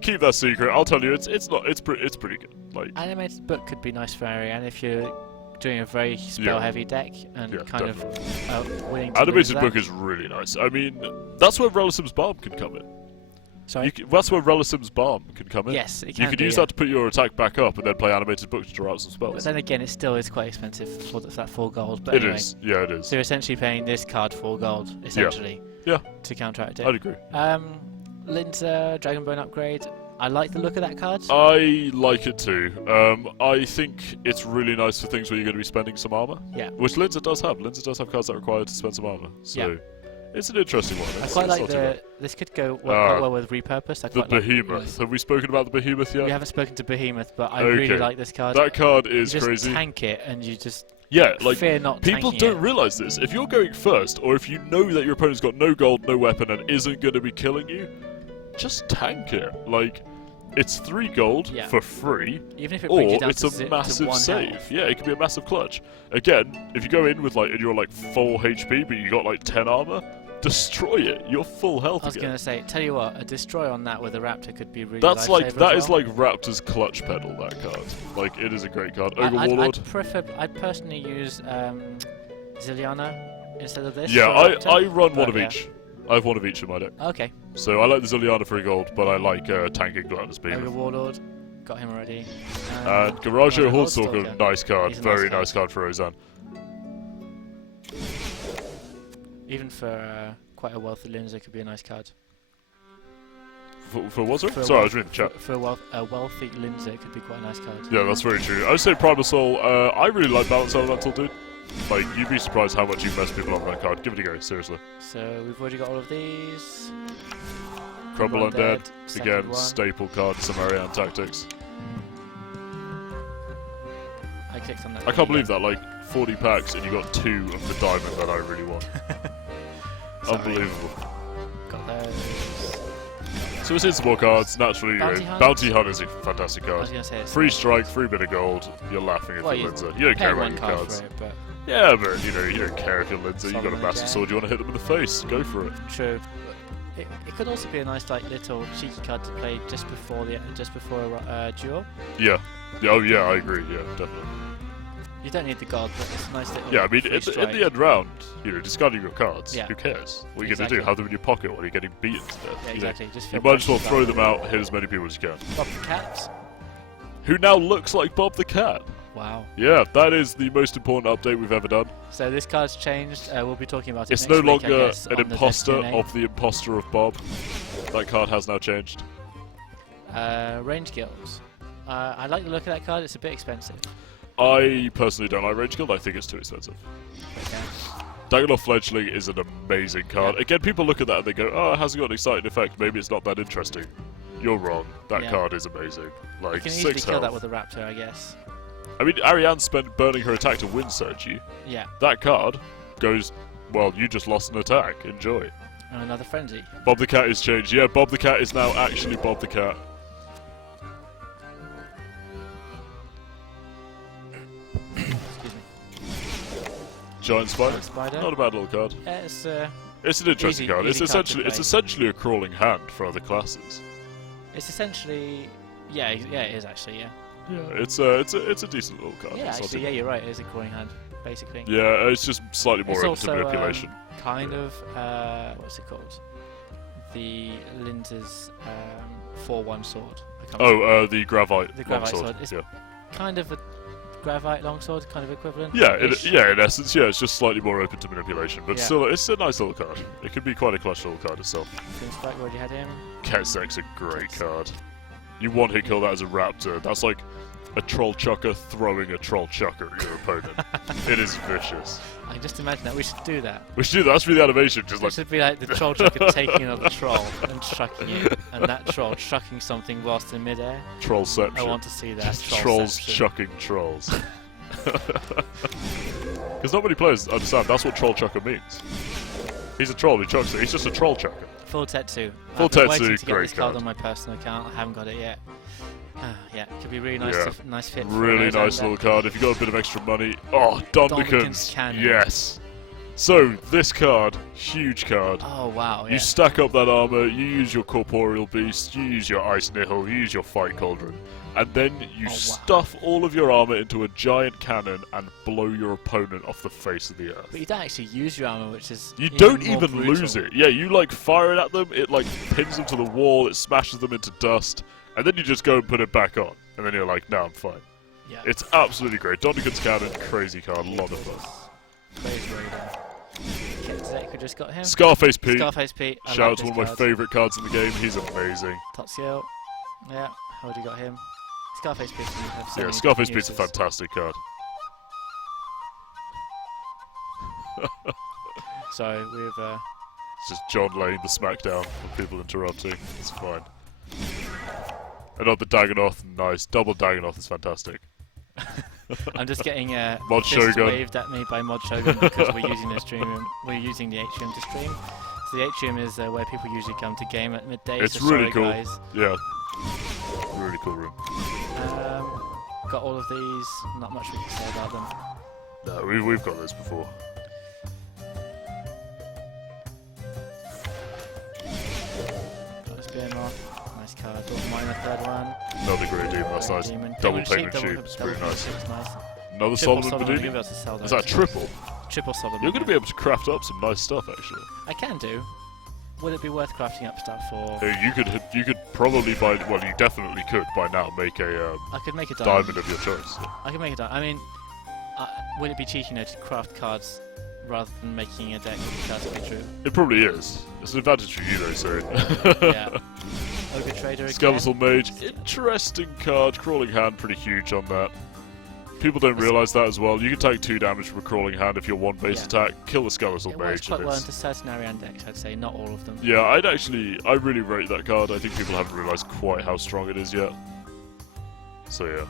keep that secret. I'll tell you, it's pretty good. Like, Animated book could be nice for Ariane if you're doing a very spell-heavy deck and Yeah, kind definitely. of willing to lose animated that. book is really nice. I mean, that's where Relisum's Balm can come in. Sorry? That's where Relisum's Balm can come in. Yes, it You can could do, use yeah. that to put your attack back up and then play animated book to draw out some But spells. then again, it still is quite expensive for that 4 gold. But It anyway, is. Yeah, it is. so you're essentially paying this card 4 gold, essentially, Yeah. to counteract it. I'd agree. Linds Dragonbone upgrade. I like the look of that card. I like it too. I think it's really nice for things where you're going to be spending some armor. Yeah. Which Lindsay does have. Lindsay does have cards that require to spend some armor. So Yeah. it's an interesting one. I It's- quite it's like not too bad. this could go quite well with repurpose. I The quite like- Behemoth. Have we spoken about the Behemoth yet? We haven't spoken to Behemoth, but I really Okay. like this card. That card you is just crazy. tank it and you just Yeah, like fear not people tanking don't it. realize this. If you're going first, or if you know that your opponent's got no gold, no weapon, and isn't going to be killing you, just tank it. Like, it's 3 gold Yeah. for free, Even if it brings you or down it's to a massive 1 save. health. Yeah, it can be a massive clutch. Again, if you go in with and you're like full HP, but you got like 10 armor, destroy it. You're full health I was again. going to say, tell you what, a destroy on that with a raptor could be really That's like lifesaver that as is well. like Raptor's clutch pedal. That card, like, it is a great card. Ogre I'd Warlord. I'd personally use Zilliana instead of this. Yeah, for a raptor, I run one but of yeah. each. I have one of each in my deck. Okay, So I like the Zilliana for a gold, but I like tanking Gladys Ogre Beam. Warlord, got him already. And Garajo Garajo Hordstalker, Hordstalker. nice card. He's a Very nice nice card for Ozan. Even for quite a wealthy Linds, it could be a nice card. For what, sorry? For a Sorry, I wealth- was reading the chat. For a wealthy Lindsay, it could be quite a nice card. Yeah, that's very true. I would say Primal Soul. I really like Balance Elemental, dude. Like, you'd be surprised how much you mess people up on that card. Give it a go, seriously. So we've already got all of these. Crumble Undead, second again, one. staple card, Sumerian Tactics. I clicked on that. I can't believe that, like, 40 packs and you got 2 of the diamond that I really want. Unbelievable. Got those. So we've seen some more cards, naturally. Bounty Hunt is a fantastic I card. was going to say it's Free strike, free bit of gold. You're laughing if well, you're you Lindsay. You don't pay care about one your card cards. for it, but Yeah, but you don't care if you're Lindsay. You've got a Solomon massive Jay. sword. You want to hit them in the face? Go for it. true. It could also be a nice, like, little cheeky card to play just before a duel. Yeah. Oh yeah, I agree. Yeah, definitely. You don't need the god, but it's a nice little. Yeah, I mean, free in strike. the end round, discarding your cards. Yeah. Who cares? What are you Exactly. going to do? Have them in your pocket while you're getting beaten to death? Yeah, You know? exactly. Just You feel might as well pressure throw about them out, hit as many people as you can. Bob the cat. Who now looks like Bob the Cat. Wow. Yeah, that is the most important update we've ever done. So this card's changed. We'll be talking about it It's next no week, I longer guess, an on the imposter Destiny name. of the imposter of Bob. That card has now changed. Range Guilds. I like the look of that card. It's a bit expensive. I personally don't like Range Guild. I think it's too expensive. Okay. Dagonor Fledgling is an amazing card. Yeah. Again, people look at that and they go, oh, it hasn't got an exciting effect. Maybe it's not that interesting. You're wrong. That Yeah. card is amazing. You Like, can easily 6 kill that health. with a Raptor, I guess. I mean, Ariane spent burning her attack to win Sergi. Yeah. That card goes, well, you just lost an attack. Enjoy. And another frenzy. Bob the Cat is changed. Yeah, Bob the Cat is now actually Bob the Cat. Excuse me. Giant Spider. Giant Spider. Not a bad little card. Yeah, it's It's an interesting Easy- card. easy It's card to essentially play. a crawling hand for other classes. essentially. Yeah, it is actually. Yeah. Yeah, it's a decent little card. Yeah, It's not actually, too yeah, bad. you're right. It is a crawling hand, basically. Yeah, it's just slightly more It's open also to manipulation. kind of what's it called? The Linds's 4-1 sword. I can't remember. The Gravite The Gravite longsword. sword. It's Yeah, kind of a Gravite longsword, kind of equivalent. in essence, yeah, it's just slightly more open to manipulation, but Yeah. still, it's a nice little card. It could be quite a clutch little card itself. Strike, we already had him. Ketzek's a great card. You one-hit kill that as a raptor. That's like a troll chucker throwing a troll chucker at your opponent. It is vicious. I can just imagine that. We should do that. We should do that. That's really the animation. Just It like should be like the troll chucker taking another troll and chucking it, and that troll chucking something whilst in midair. trollception. I want to see that. Just trolls trollception. chucking trolls. Because not many players understand that's what troll chucker means. He's a troll who chucks it. He's just a troll chucker. Full Tetsu. Full I've been Tetsu, waiting to get great this card card. on my personal account. I haven't got it yet. Yeah, it could be really nice. Yeah. Nice fit. For Really an nice Ozan little deck. card. If you got a bit of extra money. Oh, Dondikan's. Dondikan's Cannon. Yes. So, this card, huge card. Oh wow! Yeah. You stack up that armor, you use your corporeal beast, you use your ice nihil, you use your fight cauldron, and then you Oh, wow. stuff all of your armor into a giant cannon and blow your opponent off the face of the earth. But you don't actually use your armor, which is You don't more even brutal. lose it. Yeah, you like fire it at them, it like pins them to the wall, it smashes them into dust, and then you just go and put it back on. And then you're like, no, I'm fine. Yeah. It's absolutely great. Dondikan's Cannon, crazy card, a lot of fun. Crazy Raider. Ketzek, we just got him. Scarface Pete. Scarface Pete. I Shout like out to this one of my card. favourite cards in the game. He's amazing. Totsiel. Yeah, already got him. Scarface Pete. You have so Yeah, many Scarface different Pete's a uses. fantastic card. So we've It's just John laying the smackdown for people interrupting. It's fine. Another Dagonoth, nice. Double Dagonoth is fantastic. I'm just getting Mod fist Shogun. waved at me by Mod Shogun because we're using the stream. We're using the atrium to stream. So the atrium is where people usually come to game at midday. It's so really sorry, cool. Guys. Yeah. Really cool room. Got all of these. Not much we can say about them. No, we've got this before. Got a Spearmoth. Nice card. Got mine, a third one. Another Grey Demon, that's Grey nice. Demon. Double Payment payment sheet, sheet, it's pretty double nice. payment sheet's nice. Another Triple Solomon Solomon, you'll be Badini. able to sell Is those. that triple? Triple Solomon. You're going to be able to craft up some nice stuff, actually. I can do. Would it be worth crafting up stuff for? You could probably buy. Well, you definitely could by now make a I could make a diamond. diamond of your choice. I could make a diamond. I mean, would it be cheeky, to craft cards rather than making a deck with the cards to be true? It probably is. It's an advantage for you though, so. Yeah. Ogre Trader again. Skeletal Mage, interesting card. Crawling Hand, pretty huge on that. People don't realise that as well. You can take 2 damage from a crawling hand if you're 1 base attack. Kill the skeletal It mage. works quite well into certain Ariane decks, I'd say, not all of them. Yeah, I really rate that card. I think people haven't realised quite how strong it is yet. So yeah.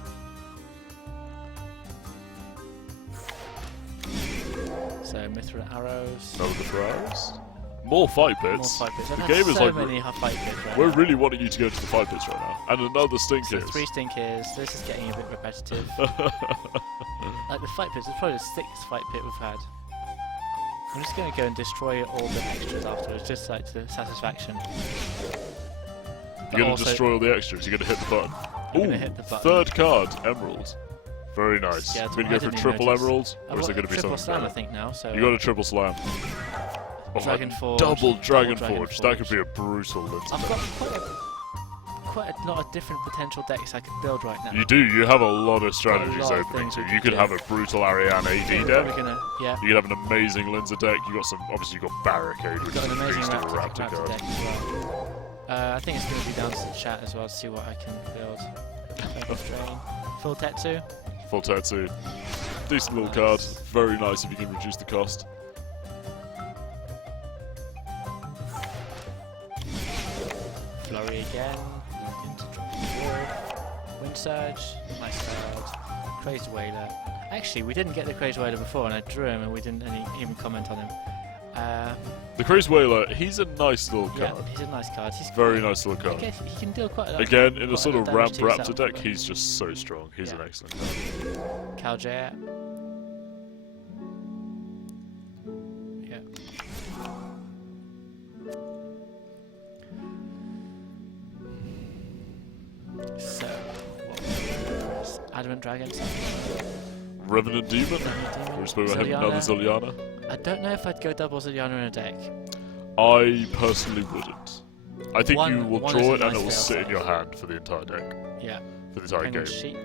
So Mithril arrows. No Mithril arrows. More fight pits. More fight pits. The game is so like many fight pits right we're now. really wanting you to go to the fight pits right now. And another So stinkers. 3 stinkers. This is getting a bit repetitive. Like the fight pits, it's probably the 6th fight pit we've had. I'm just going to go and destroy all the extras afterwards, just like to satisfaction. You're going to destroy all the extras. You're going to hit the button. I'm gonna hit the button. 3rd card, emerald. Very nice. Yeah, You're going to go for triple emerald, or is it going to be triple something slam, I better? think now. So You got a triple slam. Dragon Forge, double Dragon Dragon Forge. That could Forge. be a brutal Linds I've deck. got quite a lot of different potential decks I could build right now. You do. You have a lot of strategies lot of opening things to. we You could could have do. a brutal Ariane AD Probably deck. gonna, yeah. You could have an amazing Linds deck. You got some. Obviously, you got Barricade, which Got is an a amazing beast of a raptor Raptor card. deck as well. I think it's going to be down to the chat as well to see what I can build. Drain. Full Tetsu. Full Tetsu. Decent little card. Very nice if you can reduce the cost. Flurry again. Into Dropping Wall. Wind Surge. Nice card. Crazed Whaler. Actually, we didn't get the Crazed Whaler before, and I drew him, and we didn't even comment on him. The Crazed Whaler, he's a nice little Yeah, card. he's a nice card. He's Very nice little I card. guess he can deal quite a lot. Again, in a quite sort lot of damage ramp to Raptor himself, deck, but- he's just so strong. He's an excellent card. Calgea. Yeah. So, what was Adamant Dragon? Revenant Demon. Demon. We spoke about him, another Ziliana. I don't know if I'd go double Ziliana in a deck. I personally wouldn't. I think you will one draw is a it and nice it will sit in fail your hand for the entire deck. Yeah. For the entire Penguin game. Sheep.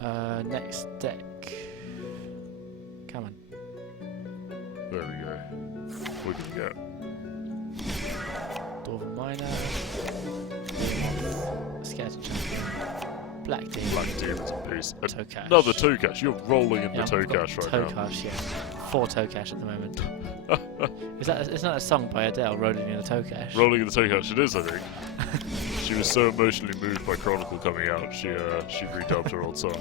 Yeah. Next deck. Come on. There we go. What can you get? Dwarven Miner. Skeleton Champion. Black Demon. Black Demon's a beast. Tokash. Another Tokash. You're rolling in the I've got Tokash right now. Tokash, yeah. 4 Tokash at the moment. Isn't that a song by Adele, Rolling in the Tokash? Rolling in the Tokash, it is, I think. She was so emotionally moved by Chronicle coming out, she redubbed her old song.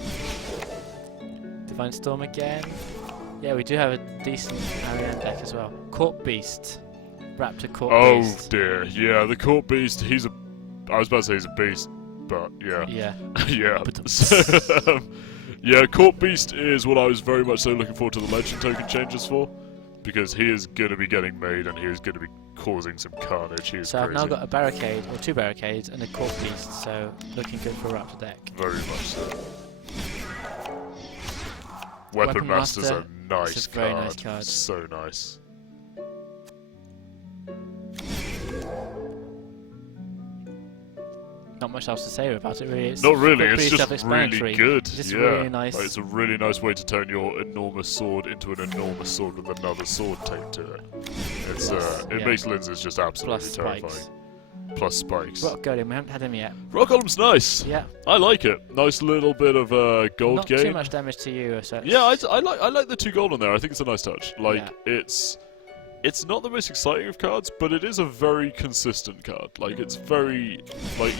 Divine Storm again. Yeah, we do have a decent Ariane deck as well. Court Beast. Raptor Court Oh Beast. dear, yeah, the Court Beast, I was about to say he's a beast, but yeah. Yeah. Yeah. Yeah, Court Beast is what I was very much so looking forward to the Legend token changes for, because he is going to be getting made and he is going to be causing some carnage. He is So I've crazy. now got a Barricade, or 2 Barricades, and a Court Beast, so looking good for a Raptor deck. Very much so. Weapon Master's a nice It's a very nice card. So nice. Not much else to say about it, really. It's Not really, pretty it's just self-explanatory. really good. Just yeah. really nice. Like, it's a really nice way to turn your enormous sword into an enormous sword with another sword taped to it. It's it makes Linds just absolutely Plus terrifying. spikes. Plus spikes. Rock Golem, we haven't had him yet. Rock Golem's nice. Yeah. I like it. Nice little bit of gold Not gain. too much damage to you, so Yeah, I like the 2 gold on there. I think it's a nice touch. Like Yeah. it's not the most exciting of cards, but it is a very consistent card. Like it's very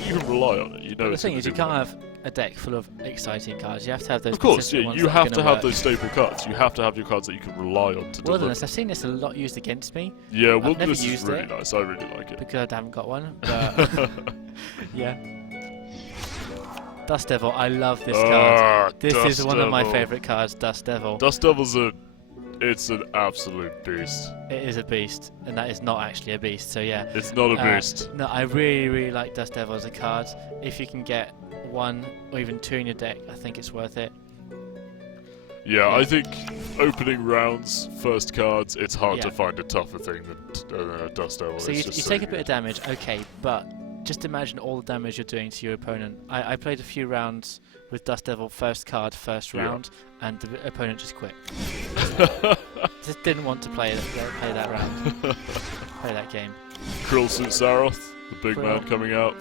you can rely on it. You know. the it's thing gonna is, you do can't well. have a deck full of exciting cards. You have to have those. Of course, consistent yeah. ones You that are have to gonna have work. those staple cards. You have to have your cards that you can rely on to deliver. Wilderness, I've seen this a lot used against me Yeah, never Wilderness is used really it. nice. I really like it. because I haven't got one. But yeah. Dust Devil, I love this card. This is one of my favourite cards, Dust Devil. Dust Devil's it's an absolute beast. It is a beast, and that is not actually a beast, so yeah. It's not a beast. No, I really, really like Dust Devil as a card. If you can get 1 or even 2 in your deck, I think it's worth it. Yeah, I think opening rounds, first cards, it's hard to Yeah. find a tougher thing than Dust Devil. So It's you just take a good. bit of damage, okay, but just imagine all the damage you're doing to your opponent. I played a few rounds with Dust Devil first card, first round, and the opponent just quit. Just didn't want to play that round, play that game. Krill Suit Saroth, the big man Krill. coming out.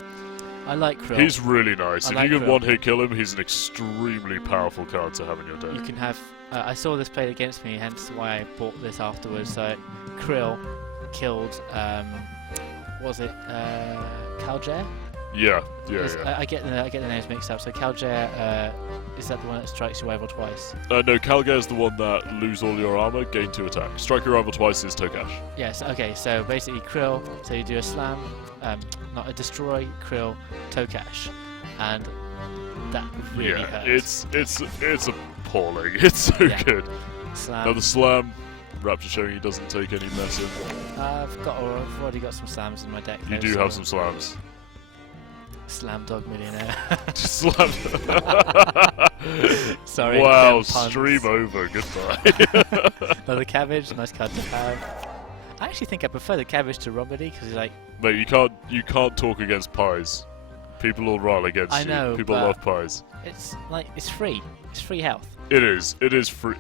I like Krill. He's really nice. I If like you can Krill. one-hit kill him, he's an extremely powerful card to have in your You deck. can have. I saw this played against me, hence why I bought this afterwards. So Krill killed. Was it Kaljer? Yeah. I get the names mixed up. So Kaljer, is that the one that strikes your rival twice? No, Kalger is the one that lose all your armor, gain 2 attack. Strike your rival twice is Tokash. Yes. Okay. So basically Krill. So you do a slam, not a destroy, Krill, Tokash, and that really hurts. It's appalling. It's so good. Slam. Now the slam, Rapture showing he doesn't take any messing. I've already got some slams in my deck. You though, do so have some slams. Slam Dog Millionaire. Slam. Sorry. Wow, them puns. stream over. Goodbye. Another cabbage, nice card to have. I actually think I prefer the cabbage to Romedy because like. Mate, you can't talk against pies. People will rile against I you. know, People but love pies. It's like it's free. It's free health. It is free.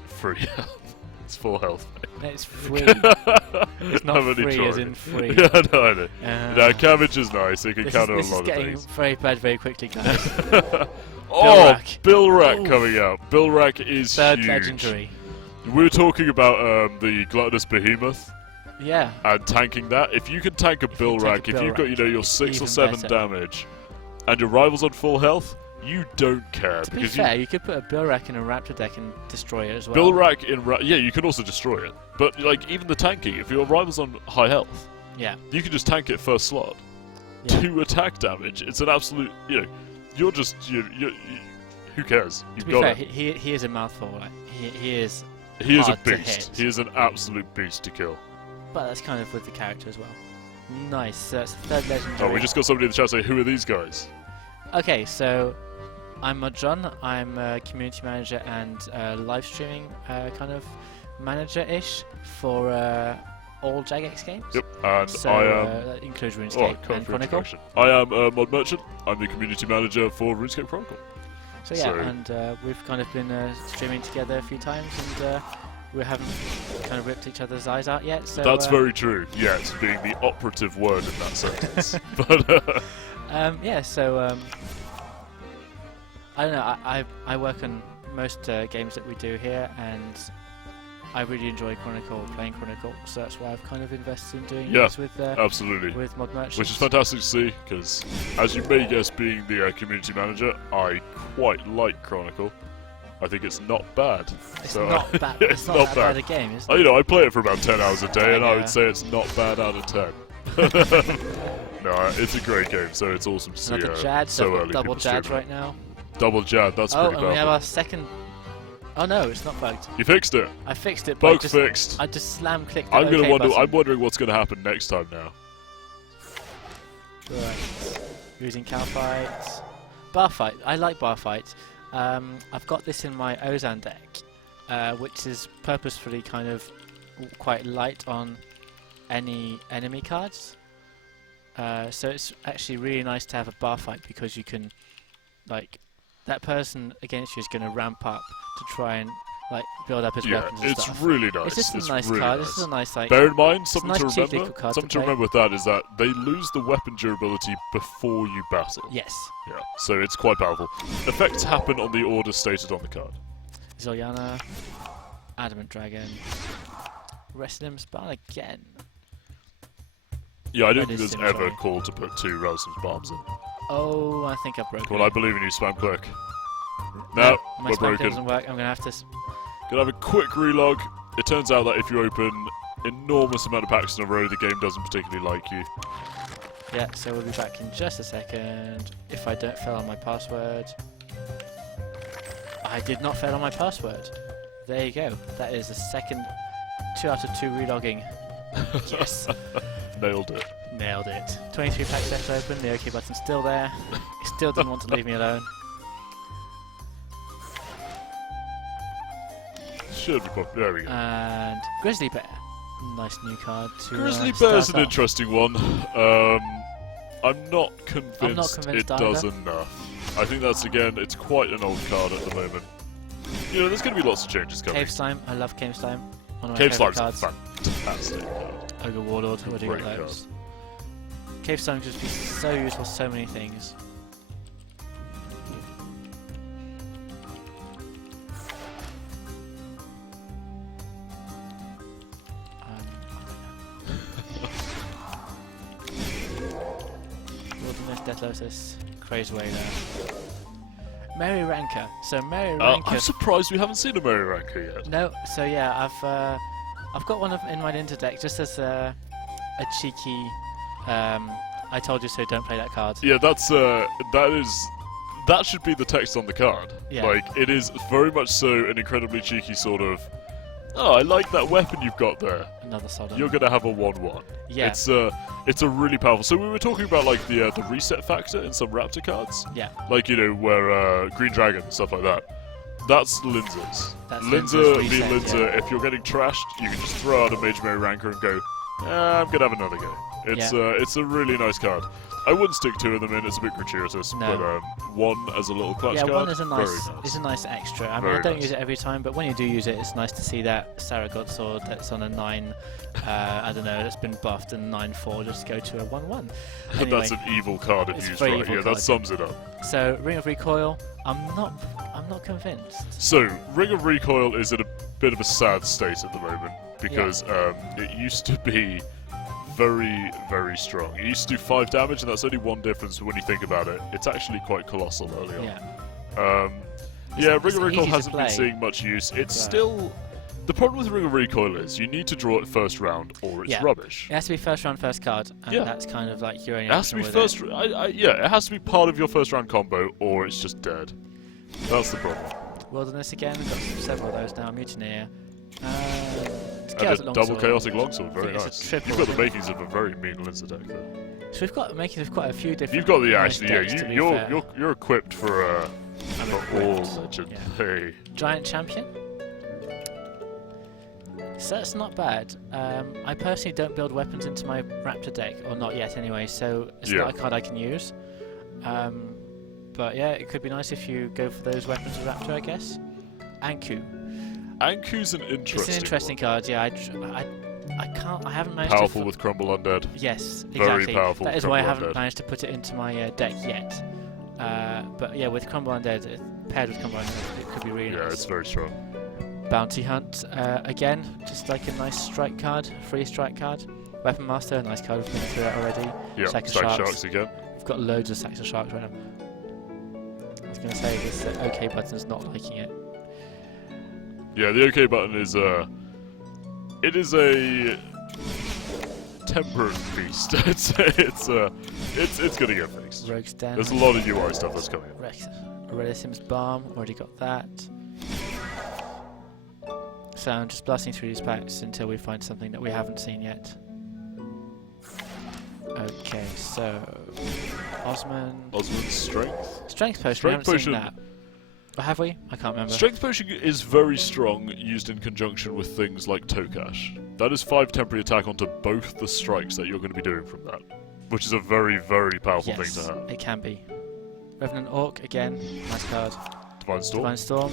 It's full health. It's free. It's not I've only free tried as in it. free. Yeah, I know. No, cabbage is nice. It can This counter a is lot of getting things. very bad very quickly, guys. Oh, Bilrak. Bilrak Oof. coming out. Bilrak is Third huge. legendary. We were talking about the gluttonous behemoth Yeah. and tanking that. If you can tank a If you Bilrak, tank a if you've got your 6 or even 7 better. damage, and your rival's on full health, you don't care To be because fair, you could put a Bilrak in a Raptor deck and destroy it as well. Bilrak yeah, you can also destroy it. But like even the tanking, if your rival's on high health, Yeah. you can just tank it first slot. Yeah. 2 attack damage. It's an absolute, you're just who cares? To You've be got fair, it. he is a mouthful. Like, he is. He is a hard to beast. hit. He is an absolute beast to kill. But that's kind of with the character as well. Nice. So that's the third legendary. Oh, we just got somebody in the chat say, who are these guys? Okay, so I'm Ozan. I'm a community manager and live streaming kind of manager-ish for all Jagex games. Yep, and So I am... that includes Oh, RuneScape can't and for Chronicle. introduction. I am a mod merchant. I'm the community manager for RuneScape Chronicle. So yeah, So- and we've kind of been streaming together a few times, and we haven't kind of ripped each other's eyes out yet. So That's very true, yes, being the operative word in that sentence. But, yeah. So I don't know. I work on most games that we do here, and I really enjoy playing Chronicle. So that's why I've kind of invested in doing Yeah, this with absolutely. mod merchants. Which is fantastic to see, because as you may guess, being the community manager, I quite like Chronicle. I think it's not bad. It's So, not bad. yeah, It's not that bad a game, is it? I play it for about 10 hours a day, and I Yeah. would say it's not bad out of 10. No, it's a great game, so it's awesome to see Another Jad. so So I've got early double people Jad streaming right now. it. Double Jad, that's Oh, pretty and we have powerful. our second. Oh no, it's not bugged. You fixed it. I fixed it. But Bug fixed. I just slam clicked the I'm OK wondering. button. I'm wondering what's gonna happen next time now. Right. Using cow fights. Bar fight. I like bar fights. I've got this in my Ozan deck, which is purposefully kind of quite light on any enemy cards. So it's actually really nice to have a bar fight because you can, like, that person against you is going to ramp up to try and like build up his Yeah, weapons and it's stuff. really nice. It's just a nice really card. nice. This is a nice like. Bear in mind, something nice to cheap little remember. card Something to to play. remember with that is that they lose the weapon durability before you battle. Yes. Yeah, so it's quite powerful. Effects happen on the order stated on the card. Zoyana, Adamant Dragon, Resonum Spawn again. Yeah, I don't That think is there's ever sorry. a call to put 2 Relson's bombs in. Oh, I think I've broken. Well, I it. believe in you, spam click. No, my we're spam broken. doesn't work. I'm gonna have to. Gonna have a quick relog. It turns out that if you open enormous amount of packs in a row, the game doesn't particularly like you. Yeah, so we'll be back in just a second. If I don't fail on my password. I did not fail on my password. There you go. That is the second 2 out of 2 relogging. Yes. Nailed it. Nailed it. 23 packs left open. The OK button's still there. It still didn't want to leave me alone. Should be pop. There we go. And Grizzly Bear. Nice new card to Grizzly start Bear's an off. interesting one. I'm not convinced, it convinced does either. enough. I think that's, again, it's quite an old card at the moment. You know, there's going to be lots of changes coming. Cave Slime. I love Cave Slime. One of my Cave favourite Slime's a cards. fantastic card. Ogre Warlord. What do you Great got those? Cave Slime can just be so useful for so many things. Death Lotus, Crazy Wailer, Merry Ranker. So Merry I'm Ranker. surprised we haven't seen a Merry Ranker yet. No, so yeah, I've got one in my Linda deck just as a cheeky. I told you so. Don't play that card. Yeah, that should be the text on the card. Yeah. Like, it is very much so an incredibly cheeky sort of, oh, I like that weapon you've got there. Another Sodom. You're gonna have a 1/1. Yeah. It's a really powerful. So we were talking about like the reset factor in some Raptor cards. Yeah. Like, you know, where Green Dragon stuff like that. That's Linds's. That's Linza Linza's being reset, Linza. yeah. If you're getting trashed, you can just throw out a Mage Mary Ranker and go, I'm gonna have another go. It's a really nice card. I wouldn't stick 2 of them in; it's a bit gratuitous. No. But 1 as a little clutch Yeah, card, one is a nice, very nice. is a nice extra. I mean, Very I don't nice. use it every time, but when you do use it, it's nice to see that Saragot sword that's on a 9. I don't know, that's been buffed and 9/4 just go to a 1/1. Anyway, That's an evil card if it's a used very right. evil Yeah, card. that sums it up. so Ring of Recoil, I'm not convinced. So, Ring of Recoil is in a bit of a sad state at the moment because it used to be very, very strong. It used to do 5 damage, and that's only one difference when you think about it. It's actually quite colossal early on. Yeah. Ring it's of Recoil easy to hasn't been play. seeing much use. It's Right. still... The problem with Ring of Recoil is you need to draw it first round, or it's Yeah. rubbish. It has to be first round, first card, and Yeah. that's kind of like your only It has to option be with first... it. yeah, it has to be part of your first round combo, or it's just dead. That's the problem. Wilderness again, we've got several of those now. Mutineer. And a Chaotic double Longsword. Chaotic Longsword, I very think it's a nice. triple, You've got the isn't it? makings of a very mean Linz deck there. So we've got makings of quite a few different. You've got the nice actually, decks, yeah. to be You're fair. you're equipped for I'm all equipped, legend. yeah. Hey, Giant Champion. So that's not bad. I personally don't build weapons into my Raptor deck, or not yet anyway, so it's Yeah. not a card I can use. But yeah, it could be nice if you go for those weapons with Raptor, I guess. Anku. Anku's an interesting. It's an interesting card, yeah. I haven't managed Powerful to. with Crumble Undead. Yes, Very exactly. powerful That with is why I Crumble haven't Undead. managed to put it into my deck yet. But yeah, with Crumble Undead, paired with Crumble Undead, it could be really Yeah, nice. it's very strong. Bounty Hunt, again, just like a nice strike card, free strike card. Weapon Master, a nice card, we've been through that already. Yeah, Sack of Stack Sharks. Sharks again. We've got loads of Sacks of Sharks right now. I was going to say this OK button's not liking it. Yeah, the OK button is it is a temperate beast. it's gonna get fixed. Rogue's Den. There's a lot of UI stuff that's coming up. Rex. Aurelia Sims Balm, already got that. So I'm just blasting through these packs until we find something that we haven't seen yet. Okay, so Osmond's Strength. Strength Potion. Strength we haven't Potion. seen that. Or have we? I can't remember. Strength Potion is very strong, used in conjunction with things like Tokash. That is 5 temporary attack onto both the strikes that you're going to be doing from that, which is a very, very powerful Yes, thing to have. it can be. Revenant Orc again, nice card. Divine Storm. Divine Storm,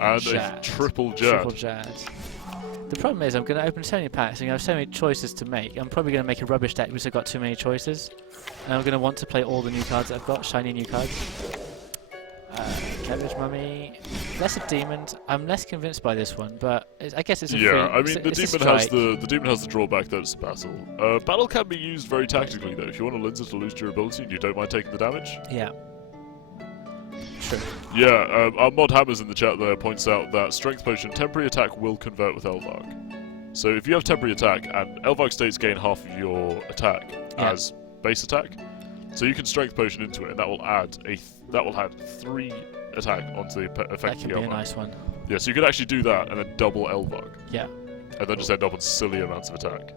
And Jad. a triple Triple Jad. Jad. The problem is I'm going to open so many packs and I have so many choices to make. I'm probably going to make a rubbish deck because I've got too many choices. And I'm going to want to play all the new cards that I've got, shiny new cards. Cabbage Mummy, Blessed Demon. I'm less convinced by this one, but I guess it's a free. Yeah, I it's mean a- the it's a demon has strike. the demon has the drawback that it's a battle. Battle can be used very tactically though. If you want a Lindsay to lose durability and you don't mind taking the damage. Yeah. True. Yeah, our mod Hammers in the chat there points out that Strength Potion temporary attack will convert with Elvarg. So if you have temporary attack and Elvarg states gain half of your attack Yeah. as base attack, so you can Strength Potion into it and that will add 3 attack onto the effect That of can the be a Elvarg. nice one. Yeah, so you could actually do that and then double Elvarg. Yeah. And then just end up on silly amounts of attack,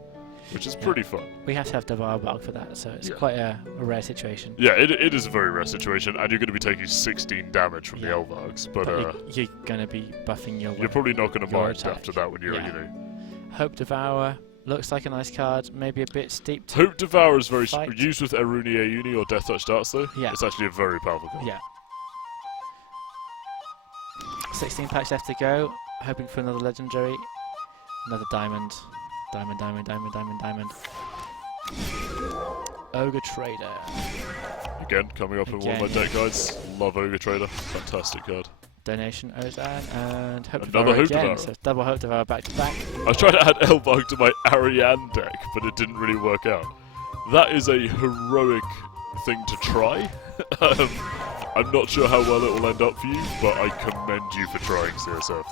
which is pretty fun. We have to have double Arbog for that, so it's Yeah. quite a rare situation. Yeah, it is a very rare situation, and you're going to be taking 16 damage from the Yeah. Elvargs, but you're going to be buffing your you're probably not going to your mind attack. after that when you're, Yeah. you know. Hope Devourer looks like a nice card, maybe a bit steep. Hope Devour is very Fight. used with Eruni Auni or Death Touch Darts though. Yeah. It's actually a very powerful card. Yeah. 16 packs left to go. Hoping for another legendary. Another diamond. Diamond, diamond, diamond, diamond, diamond. Ogre Trader. Again, coming up in one of my Again, deck guides. Love Ogre Trader. Fantastic card. Donation Ozan and Hope Another Devourer Hope again. Devourer. So double Hope Devourer back to back. I was trying to add Elvarg to my Ariane deck, but it didn't really work out. That is a heroic thing to try. I'm not sure how well it will end up for you, but I commend you for trying, CSF.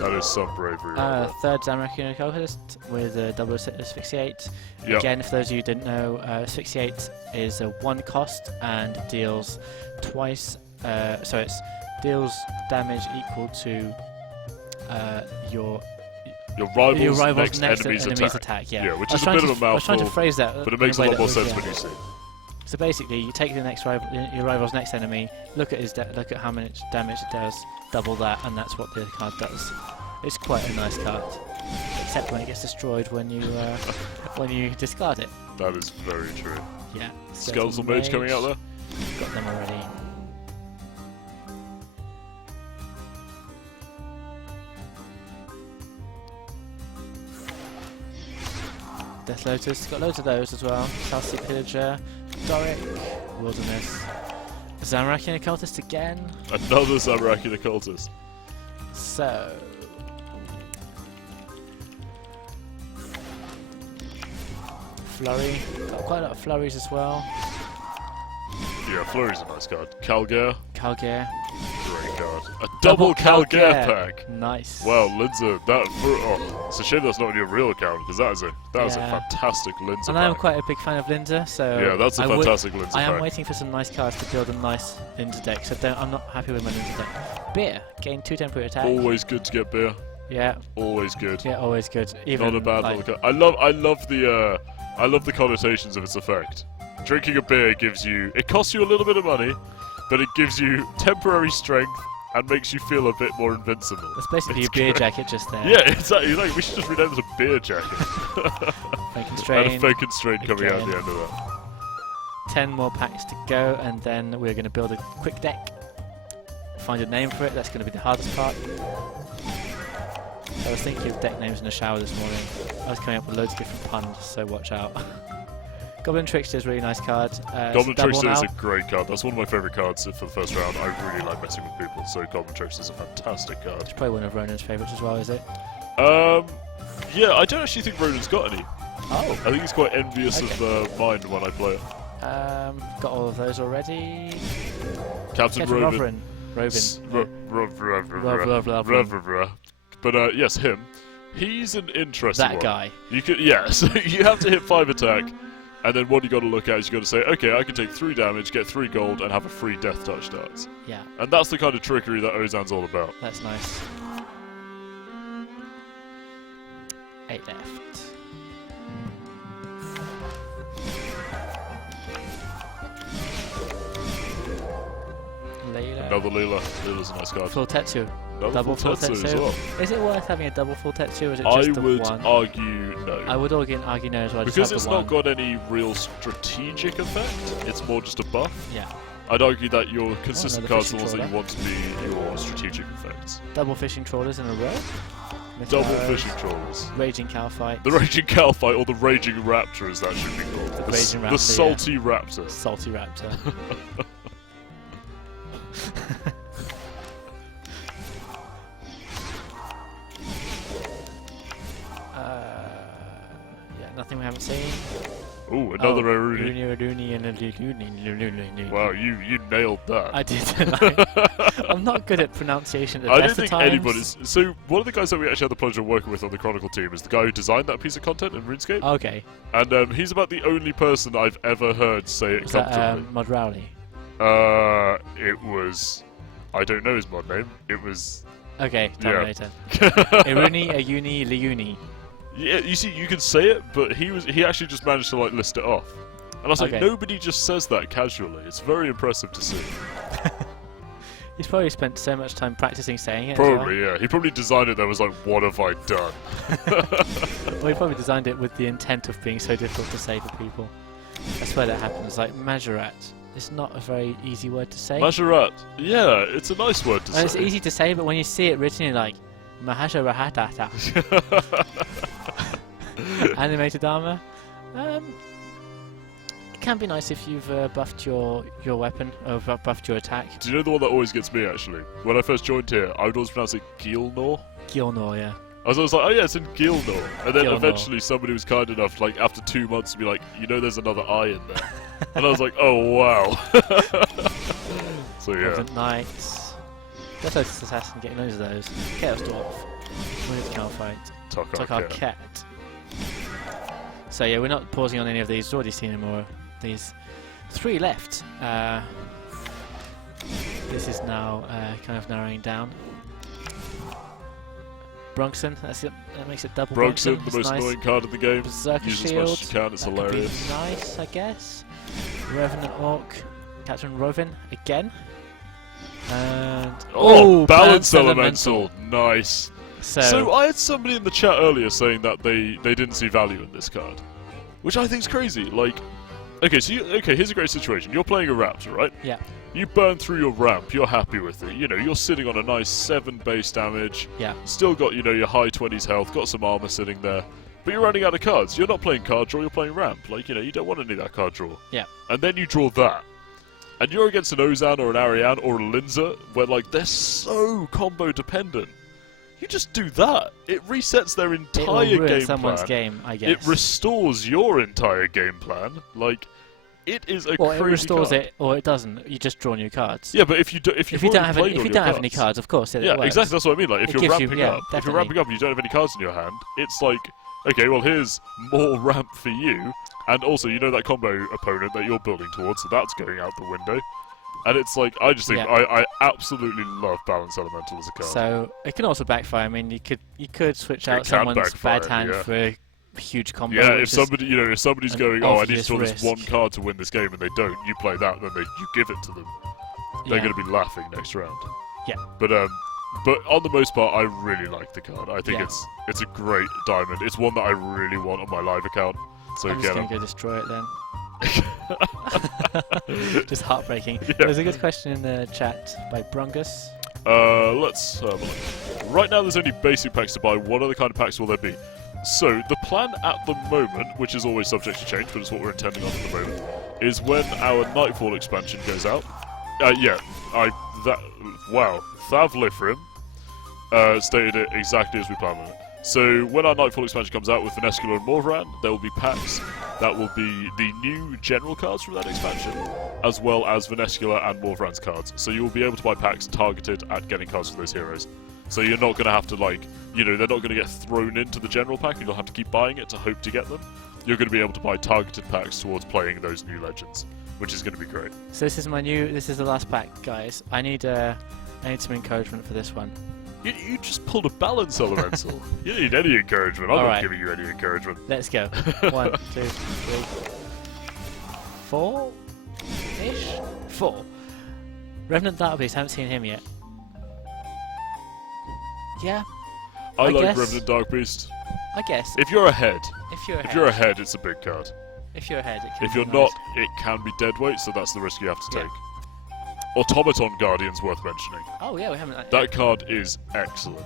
That is some bravery. Right there. Third Zamorak Alchemist with a double asphyxiate. Yep. Again, for those of you who didn't know, asphyxiate is a 1 cost and deals twice. So it's deals damage equal to your rival's next enemy's attack. Yeah, which is a bit of a mouthful. I was trying to phrase that, but it makes a lot more sense when you see it. So basically, you take the next your rival's next enemy, look at how much damage it does, double that, and that's what the card does. It's quite a nice card, except when it gets destroyed when you discard it. That is very true. Yeah. Skeletal Mage coming out there. Got them already. Death Lotus, got loads of those as well. Southsea Pillager, Doric, Wilderness, Zamorak Occultist again. Another Zamorak Occultist. So, Flurry, got quite a lot of flurries as well. Yeah, Flurry's a nice card. Calgare. Calgare. Great card. A double Calgare pack. Nice. Wow, Linds, it's a shame that's not in your real account because that is a fantastic Linds. And I'm quite a big fan of Linda, so yeah, that's a fantastic Linds. I am waiting for some nice cards to build a nice Linda deck. So I'm not happy with my Linda deck. Beer, gain 2 temporary attack. Always good to get beer. Yeah. Always good. Yeah, always good. Even not a bad little card. I love the connotations of its effect. Drinking a beer it costs you a little bit of money, but it gives you temporary strength and makes you feel a bit more invincible. It's basically a beer jacket just there. Yeah, exactly. We should just rename it a beer jacket. Fake Constraint. And a Fake Constraint coming out at the end of that. 10 more packs to go, and then we're going to build a quick deck. Find a name for it, that's going to be the hardest part. I was thinking of deck names in the shower this morning. I was coming up with loads of different puns, so watch out. Goblin Trickster is a really nice card. Goblin Trickster is a great card. That's one of my favourite cards for the first round. I really like messing with people, so Goblin Trickster is a fantastic card. It's probably one of Ronan's favourites as well, is it? Yeah, I don't actually think Ronan's got any. Oh. I think he's quite envious of mine when I play it. Got all of those already. Captain Roven. Roven. But yes, him. He's an interesting one. That guy. So you have to hit 5 attack, and then what you got to look at is you got to say, okay, I can take 3 damage, get 3 gold, and have a free death touch darts. Yeah. And that's the kind of trickery that Ozan's all about. That's nice. 8 left. Leela. Another Leela. Leela's a nice card. Full Tetsu. Double full Tetsu as well. Is it worth having a double full Tetsu, or is it just the one? I would argue no. I would argue no as well. Because it's not got any real strategic effect, it's more just a buff. Yeah. I'd argue that your consistent cards are the ones that you want to be your strategic effects. Double fishing trawlers in a row. Double fishing trawlers. Raging cow fight. The raging cow fight, or the raging raptor, as that should be called. The raging raptor. The salty raptor. Salty raptor. Yeah, nothing we haven't seen. Ooh, another Aruni. Wow, you nailed that. I did, didn't I? I'm not good at pronunciation at the best of times. I don't think anybody's... So, one of the guys that we actually had the pleasure of working with on the Chronicle team is the guy who designed that piece of content in RuneScape. Okay. And he's about the only person I've ever heard say it comfortably. Was that Mod Rowley? It was... I don't know his mod name. It was... Okay, tell me later. Iruni, Ayuni, Liuni. Yeah, you see, you can say it, but he actually just managed to list it off. And I was like, nobody just says that casually. It's very impressive to see. He's probably spent so much time practicing saying it. Probably, yeah. He probably designed it that was like, what have I done? Well, he probably designed it with the intent of being so difficult to say for people. That's where that happens. Like, Majorat. It's not a very easy word to say. Majorat. Yeah, it's a nice word to say. It's easy to say, but when you see it written, you're like, Mahasharahatata. Animated armor. It can be nice if you've buffed your weapon, or buffed your attack. Do you know the one that always gets me, actually? When I first joined here, I would always pronounce it Gilnor. Gilnor, yeah. I was like, oh yeah, it's in Gilnor. And then Gilnor. eventually somebody was kind enough, like after 2 months, to be like, you know, there's another eye in there. And I was like, oh wow. So yeah. Revenant Knights. Just those assassin getting loads of those. Chaos Dwarf. Where's Calphite? Tokash Cat. So yeah, we're not pausing on any of these. We've already seen more. These 3 left. This is now kind of narrowing down. Bronxen, that's it. That makes it double. Bronxen, Bronxen. the most Nice. annoying card in the game. Berserker Use as Shield. much as you can. It's That hilarious. could be nice, I guess. Revenant Orc. Captain Roven again. And Balance Elemental. Nice. So I had somebody in the chat earlier saying that they didn't see value in this card, which I think is crazy. Like, okay, so here's a great situation. You're playing a Raptor, right? Yeah. You burn through your ramp. You're happy with it. You know, you're sitting on a nice 7 base damage. Yeah. Still got, you know, your high 20s health. Got some armor sitting there. But you're running out of cards. You're not playing card draw. You're playing ramp. Like, you know, you don't want any of that card draw. Yeah. And then you draw that. And you're against an Ozan or an Ariane or a Linds, where, like, they're so combo dependent. You just do that. It resets their entire It will ruin game someone's plan. game, I guess. It restores your entire game plan. Like, it is a well, crazy it restores card. it, or it doesn't. You just draw new cards. Yeah, but if you don't have any cards, of course, it yeah, works. exactly. That's what I mean. Like, if It you're gives you- ramping yeah, up, if definitely. you're ramping up and you don't have any cards in your hand, it's like, okay, well, here's more ramp for you, and also you know that combo opponent that you're building towards, so that's going out the window. And it's like, I just think Yeah. I absolutely love Balance Elemental as a card. So it can also backfire. I mean, you could switch out can someone's backfire, bad hand yeah. for a huge combo. Yeah, which if is somebody, you know, if somebody's an going, oh, I need to obvious draw this risk. one card to win this game, and they don't, you play that, then you give it to them. They're yeah. going to be laughing next round. Yeah. But on the most part, I really like the card. I think Yeah. it's a great diamond. It's one that I really want on my live account. So I'm just again, going to go destroy it then. Just heartbreaking. Yeah. There's a good question in the chat by Brungus. let's have a look. Right now, there's only basic packs to buy. What other kind of packs will there be? So the plan at the moment, which is always subject to change, but it's what we're intending on at the moment, is when our Nightfall expansion goes out. Wow, Thav Lithrim stated it exactly as we planned with it. So when our Nightfall expansion comes out with Venescula and Morvran, there will be packs that will be the new general cards from that expansion, as well as Venescula and Morvran's cards. So you will be able to buy packs targeted at getting cards for those heroes. So you're not going to have to, like, you know, they're not going to get thrown into the general pack, and you'll have to keep buying it to hope to get them. You're going to be able to buy targeted packs towards playing those new legends, which is going to be great. So this is the last pack, guys. I need some encouragement for this one. You just pulled a Balance Elemental. You don't need any encouragement. I'm not Alright. giving you any encouragement. Let's go. 1, 2, 3, 4-ish? 4. Revenant Database, haven't seen him yet. Yeah, I like guess. Revenant Dark Beast. I guess. If you're ahead, If you're ahead, it's a big card. if you're ahead, it can If be you're nice. not, it can be deadweight, so that's the risk you have to Yeah. take. Automaton Guardian's worth mentioning. Oh yeah, we haven't. That card is excellent.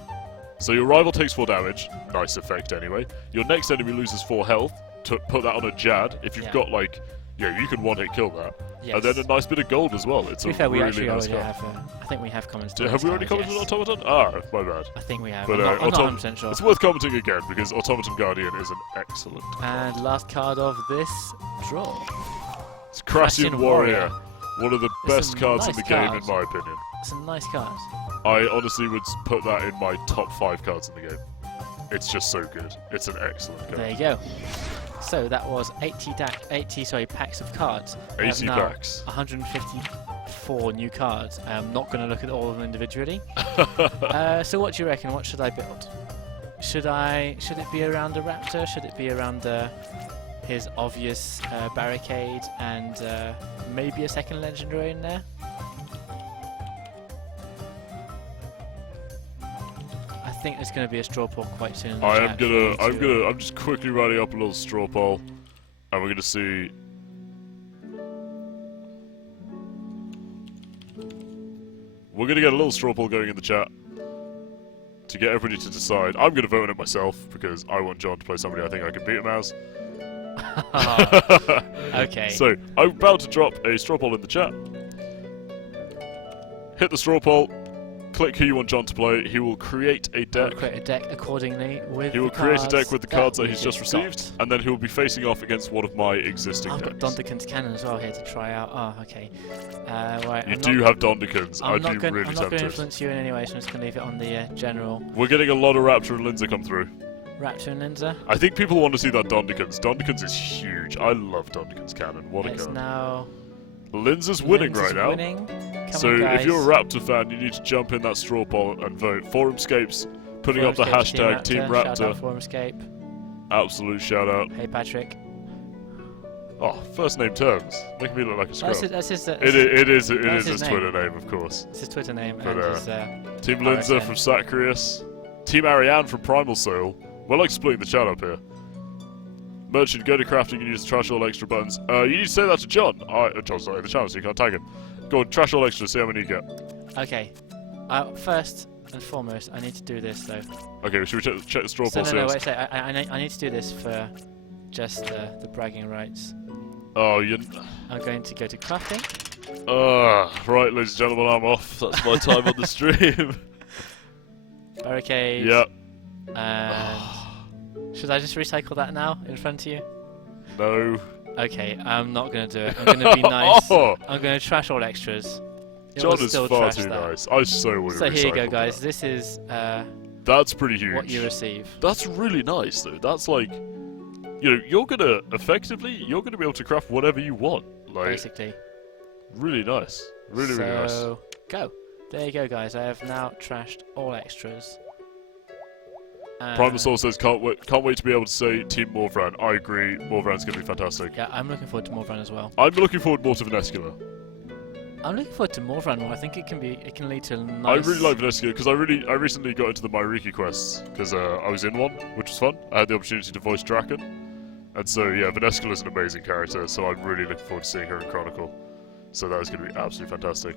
So your rival takes 4 damage, nice effect anyway. Your next enemy loses 4 health, to put that on a Jad. If you've Yeah. got, like, yeah, you can one-hit kill that. Yes. And then a nice bit of gold as well. It's To a be fair, we really actually nice already card. have. I think we have comments. Have we already commented on Automaton? Ah, my bad. I think we have. But, I'm not Autom- 100% sure. It's worth commenting again, because Automaton Guardian is an excellent card. And last card of this draw. It's Crassian Warrior. One of the It's best a cards in nice the game, card. in my opinion. It's a nice card. I honestly would put that in my top 5 cards in the game. It's just so good. It's an excellent card. There you go. So that was 80 packs of cards. We have 80 now packs. 154 new cards. I'm not going to look at all of them individually. So what do you reckon? What should I build? Should it be around a Raptor? Should it be around his obvious barricade and maybe a second legendary in there? I think there's going to be a straw poll quite soon. in the chat for you to- I'm just quickly writing up a little straw poll, and we're gonna see. We're gonna get a little straw poll going in the chat to get everybody to decide. I'm gonna vote on it myself because I want John to play somebody I think I can beat him as. Okay. So I'm about to drop a straw poll in the chat. Hit the straw poll. click who you want John to play. He will create a deck. Create a deck accordingly with. He will the create a deck cards with the cards that we he's just received, and then he will be facing off against one of my existing I've decks. got Dondican's Cannon as well here to try out. Oh, okay. Right. You do have Dondicans. I'd be really I'm not going to tempted. influence you in any way, so I'm just going to leave it on the general. We're getting a lot of Raptor and Lindsay come through. Raptor and Lindsay. I think people want to see that Dondicans. Dondicans is huge. I love Dondicans Cannon. What a It's card. now. Lindsay's winning right now. Winning. Come So on, guys. if you're a Raptor fan, you need to jump in that straw poll and vote. RuneScape's putting up the Forumscape, hashtag Team Shout out Raptor. Forumscape. Absolute shout out. Hey, Patrick. Oh, first name terms. Making me look like a scrub. That's his It is his his name. Twitter name, of course. It's his Twitter name But, and his. Team Lindsay RSN. from Sacrius. Team Ariane from Primal Soul. We're like splitting the chat up here. Merchant, go to crafting and use the trash all extra buttons. You need to say that to John. John's not in the channel, so you can't tag him. Go on, trash all extra, see how many you get. Okay. First and foremost, I need to do this though. Okay, should we check the straw So poll? no, wait a sec. I need to do this for just the bragging rights. Oh, you. I'm going to go to crafting. Right, ladies and gentlemen, I'm off. That's my time on the stream. Barricade. Yep. And should I just recycle that now in front of you? No. Okay, I'm not going to do it. I'm going to be nice. Oh, I'm going to trash all extras. It John will is still far trash too that. nice. I so would have So here you go, recycled guys. that. This is That's pretty huge. what you receive. That's really nice, though. That's like, you're gonna be able to craft whatever you want. Like, Basically. really nice. Really, really nice. So go. There you go, guys. I have now trashed all extras. Primal Soul says can't wait to be able to say Team Morvran. I agree. Morvran's gonna be fantastic. Yeah, I'm looking forward to Morvran as well. I'm looking forward more to Venescula. I'm looking forward to Morvran more. I think it can lead to a nice. I really like Venescula because I recently got into the Myriki quests because I was in one, which was fun. I had the opportunity to voice Draken, and so yeah, Venescula is an amazing character. So I'm really looking forward to seeing her in Chronicle. So that is going to be absolutely fantastic.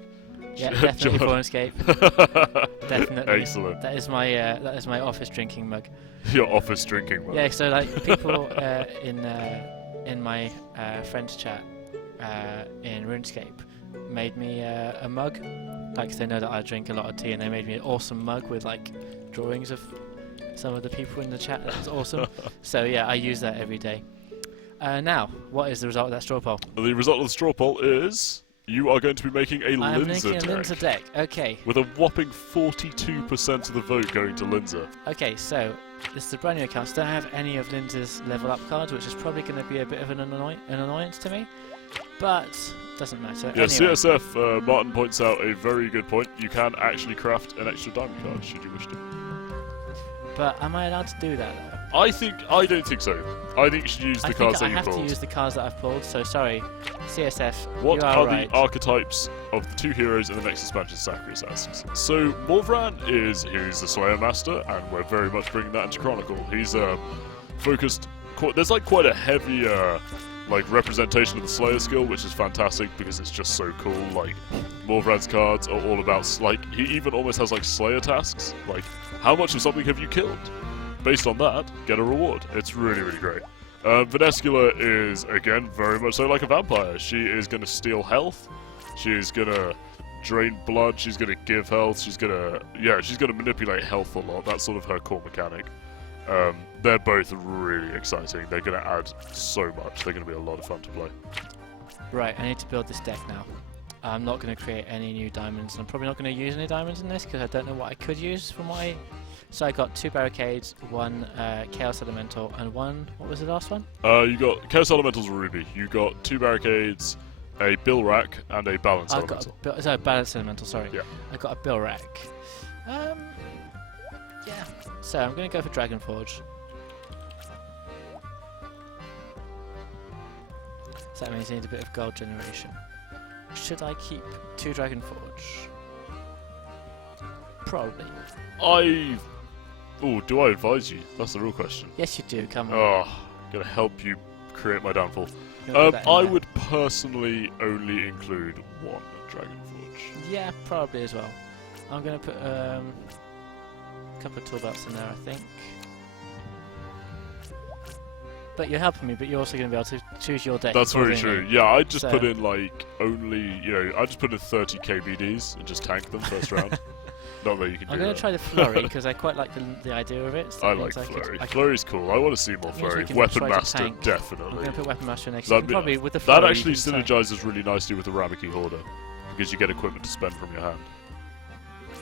Yeah, definitely John. RuneScape. Definitely. Excellent. That is my office drinking mug. Your office drinking mug. Yeah, so like people in my friends chat in RuneScape made me a mug. Like they know that I drink a lot of tea, and they made me an awesome mug with like drawings of some of the people in the chat. That was awesome. So yeah, I use that every day. Now, what is the result of that straw poll? The result of the straw poll is you are going to be making a I am Lindsay making a Lindsay deck. deck. Okay. With a whopping 42% of the vote going to Lindsay. Okay, so this is a brand new account. So I don't have any of Lindsay's level up cards, which is probably going to be a bit of an annoyance to me. But doesn't matter. Yeah, Anyway. CSF Martin points out a very good point. You can actually craft an extra diamond card should you wish to. But am I allowed to do that though? I don't think so. I think you should use the cards that you I have pulled. to use the cards that I've pulled, so sorry. CSF, What you are are right. the archetypes of the two heroes in the next expansion, Sacrius asks? So, Morvran he's the Slayer Master, and we're very much bringing that into Chronicle. He's focused, there's like quite a heavy like representation of the Slayer skill, which is fantastic because it's just so cool. Like, Morvran's cards are all about, like, he even almost has like Slayer tasks, like, how much of something have you killed? Based on that, get a reward. It's really, really great. Venescula is, again, very much so like a vampire. She is going to steal health. She's going to drain blood. She's going to give health. She's going to manipulate health a lot. That's sort of her core mechanic. They're both really exciting. They're going to add so much. They're going to be a lot of fun to play. Right, I need to build this deck now. I'm not going to create any new diamonds, and I'm probably not going to use any diamonds in this because I don't know what I could use for my... So I got 2 barricades, 1 Chaos Elemental, and 1... What was the last one? You got Chaos Elemental's Ruby. You got 2 barricades, a Bill Rack, and a Balance Elemental. Balance Elemental, sorry. Yeah. I got a Bill Rack. Yeah. So I'm going to go for Dragon Forge. So that means I need a bit of gold generation. Should I keep 2 Dragon Forge? Probably. Do I advise you? That's the real question. Yes, you do. Come on. Oh, gonna help you create my downfall. You wanna put that in I there? would personally only include 1 Dragon Forge. Yeah, probably as well. I'm going to put a couple of tool belts in there, I think. But you're helping me, but you're also going to be able to choose your deck. That's very accordingly. true. Yeah, I just So- put in like only, I just put in 30 KBDs and just tank them first round. Not that you can do I'm going that. to try the flurry because I quite like the idea of it. So I that like means flurry. I could, Flurry's cool. I want to see more that means we flurry. can Weapon try to master, tank. I'm definitely. going to put weapon master next. That'd And be- probably with the flurry. That actually you can tank. synergizes really nicely with the Ramaki Hoarder because you get equipment to spend from your hand.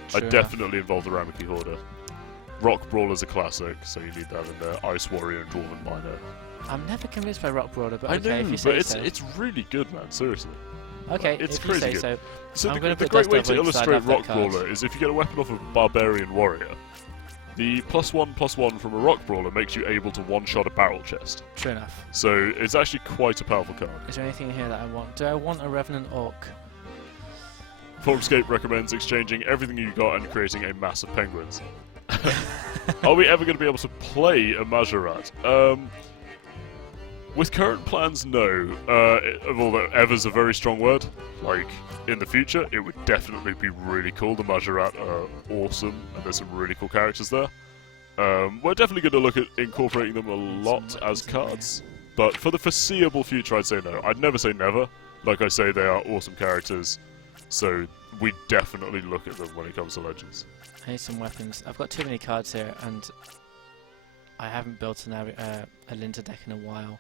True I enough. definitely involve the Ramaki Hoarder. Rock Brawler's a classic, so you need that in there. Ice Warrior and Dwarven Miner. I'm never convinced by Rock Brawler, but I okay, know, if you but say it's so. it's really good, man. Seriously. Okay, it's if you crazy say good. so. So I'm the gonna put great Dust way to Devil inside illustrate of that Rock card. Brawler is if you get a weapon off of Barbarian Warrior, the +1/+1 from a Rock Brawler makes you able to one-shot a barrel chest. True enough. So it's actually quite a powerful card. Is there anything in here that I want? Do I want a Revenant Orc? RuneScape recommends exchanging everything you got and creating a mass of penguins. Are we ever going to be able to play a Majorat? With current plans, no. Although ever's a very strong word. Like, in the future, it would definitely be really cool. The Majorat are awesome, and there's some really cool characters there. We're definitely going to look at incorporating them a lot as cards. But for the foreseeable future, I'd say no. I'd never say never. Like I say, they are awesome characters. So we definitely look at them when it comes to Legends. I need some weapons. I've got too many cards here, and I haven't built a Linds deck in a while.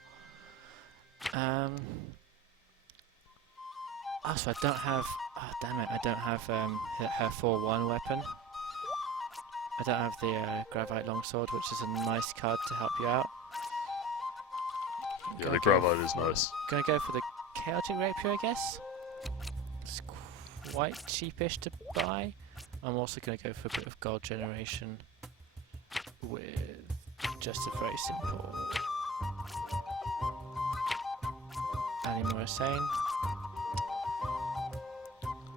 Also, I don't have. Oh, damn it! I don't have her 4/1 weapon. I don't have the Gravite Longsword, which is a nice card to help you out. Yeah, the Gravite is nice. Gonna go for the Chaotic Rapier, I guess. It's quite cheapish to buy. I'm also gonna go for a bit of gold generation with just a very simple Animal Sane.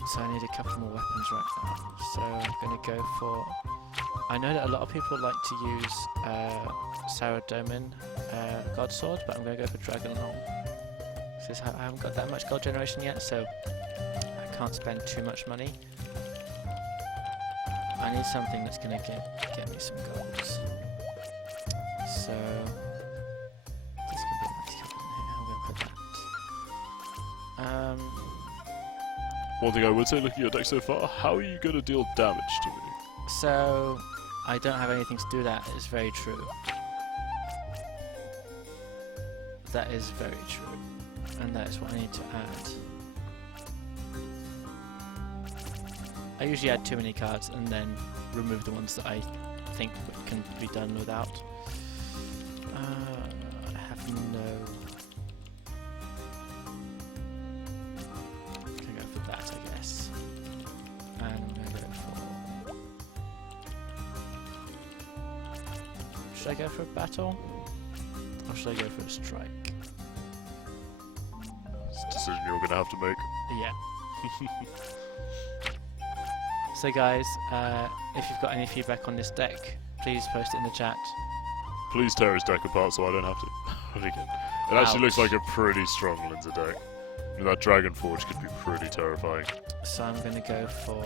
So I need a couple more weapons right now. So I'm gonna go for. I know that a lot of people like to use Sarah Domin God Sword, but I'm gonna go for Dragon Long. Since I haven't got that much gold generation yet, so I can't spend too much money. I need something that's gonna get me some golds. So this could be a nice card in here. I'm gonna put that. One thing I would say, looking at your deck so far, how are you going to deal damage to me? So I don't have anything to do that. Is very true. That is very true, and that is what I need to add. I usually add too many cards and then remove the ones that I think can be done without. I have no. I'm gonna go for that, I guess. And I'm gonna go for. Should I go for a battle? Or should I go for a strike? It's a decision you're going to have to make. Yeah. So guys, if you've got any feedback on this deck, please post it in the chat. Please tear his deck apart so I don't have to. It actually looks Ouch. like a pretty strong Linds deck. I mean, that Dragon Forge could be pretty terrifying. So I'm going to go for...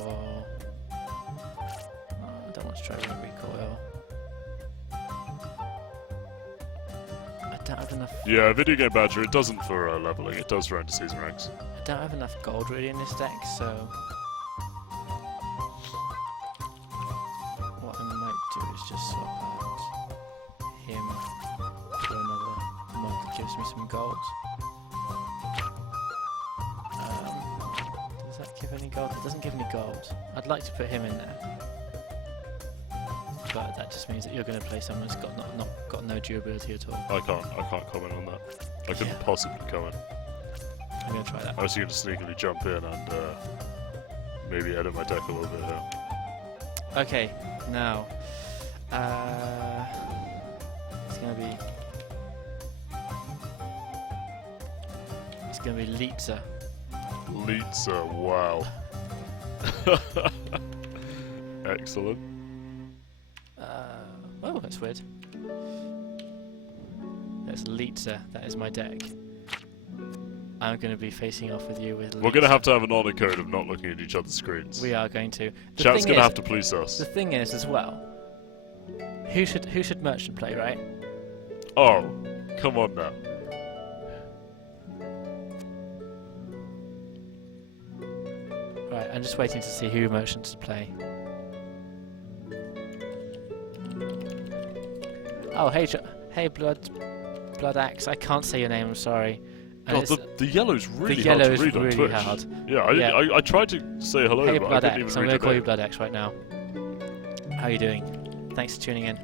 I don't want to try to recoil. I don't have enough... Yeah, Video Game Badger, it doesn't for leveling, it does for end of season ranks. I don't have enough gold really in this deck, so... What I might do is just swap out him for another mod that gives me some gold. Does that give any gold? It doesn't give any gold. I'd like to put him in there. But that just means that you're going to play someone who's got no durability at all. I can't comment on that. I couldn't possibly comment. I'm going to try that. I was going to sneakily jump in and maybe edit my deck a little bit here. Okay, now it's going to be Litza. Litza, wow. Excellent. Oh, that's weird. That's Litza. That is my deck. I'm going to be facing off with you with. We're going to have an honor code of not looking at each other's screens. We are going to. The Chat's thing going to is- have to police us. The thing is, as well, who should merchant play, right? Oh, come on now. Right, I'm just waiting to see who merchants to play. Oh, hey, Blood Axe. I can't say your name. I'm sorry. And God, the yellow's really hard to read on Twitch. Hard. Yeah, I tried to say hello, Hey, but Blood I couldn't Axe. even I'm read going to call your you Blood Axe right now. How are you doing? Thanks for tuning in.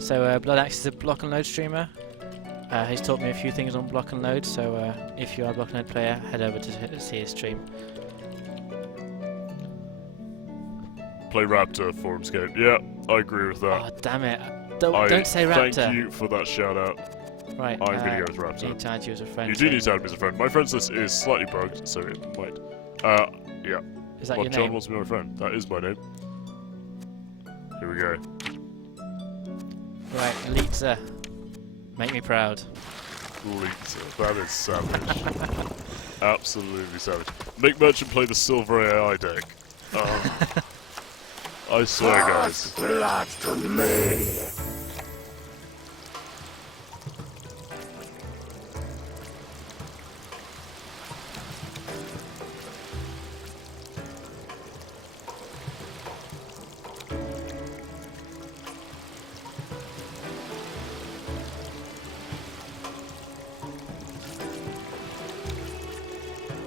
So, Blood Axe is a block and load streamer. He's taught me a few things on block and load, so if you are a block and load player, head over to see his stream. Play Raptor for RuneScape. Yeah, I agree with that. Oh, damn it. Don't say Raptor. Thank you for that shout out. Right, I'm going to go with Raptor. You need to add you as a friend. You do need to add me as a friend. My friends list is slightly bugged, so it might. Yeah. Is that Well, your John name? wants to be my friend. That is my name. Here we go. Right, Litza. Make me proud. Linds. That is savage. Absolutely savage. Make Merchant play the Silver AI deck. I swear, guys. Blood to me.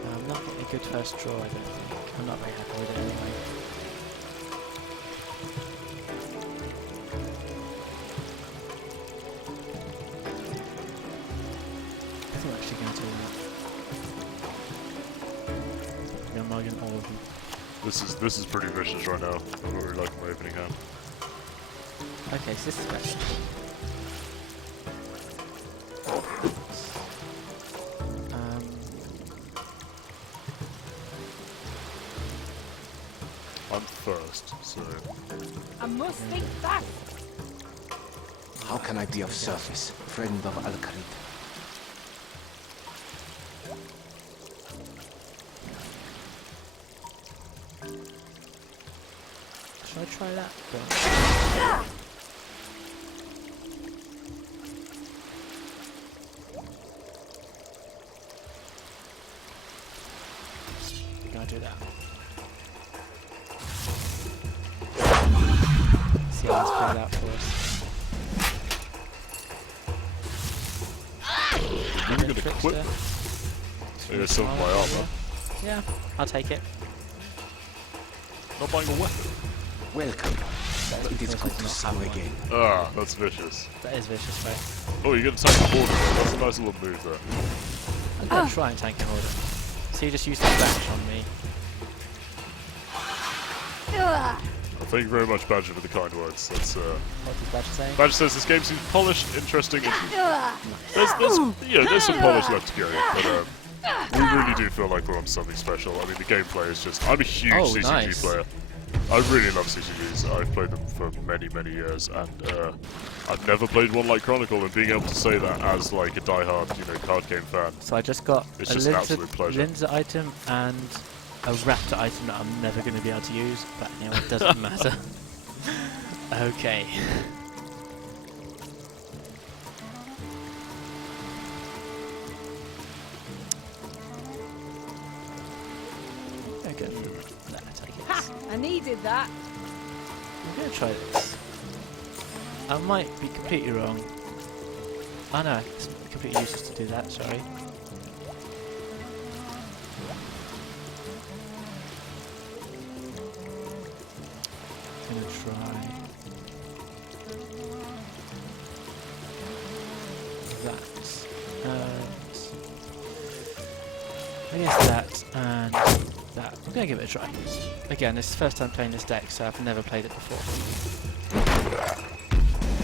I'm not getting a good first draw, I don't think. I'm not very happy with it anyway. I think I'm actually going to do that. I'm going to mulligan all of them. This is pretty vicious right now. I'm not really liking my opening hand. Okay, so this is better. I'm first, so... I must think fast. How can I be of service, friend of Al-Kharid? Should I try that? I'm gonna do that. See how this plays out for us. You're really gonna quit? Maybe some of my armor. Yeah, I'll take it. Not buying a weapon. Welcome. It is good to see you again. Ah, that's vicious. That is vicious, right? Oh, you're gonna tank the border. That's a nice little move there. I'm gonna try and tank and hold it. So you just used the bash on me. Well, thank you very much, Badger, for the kind words. That's What did Badger say? Badger says this game seems polished, interesting, and there's some polish left to go, but we really do feel like we're on something special. I mean, the gameplay is just... I'm a huge CCG nice. player. I really love CCGs. I've played them for many, many years, and I've never played one like Chronicle, and being able to say that as like a die-hard, card game fan. So I just got It's a just an absolute pleasure. Linds item and a Raptor item that I'm never going to be able to use, but anyway, it doesn't matter. Okay. Okay. Nah, take it. Ha! I needed that. I'm going to try this. I might be completely wrong. Oh no, it's completely useless to do that, sorry. I'm going to try that. I guess that and that. I'm going to give it a try. Again, this is the first time playing this deck, so I've never played it before.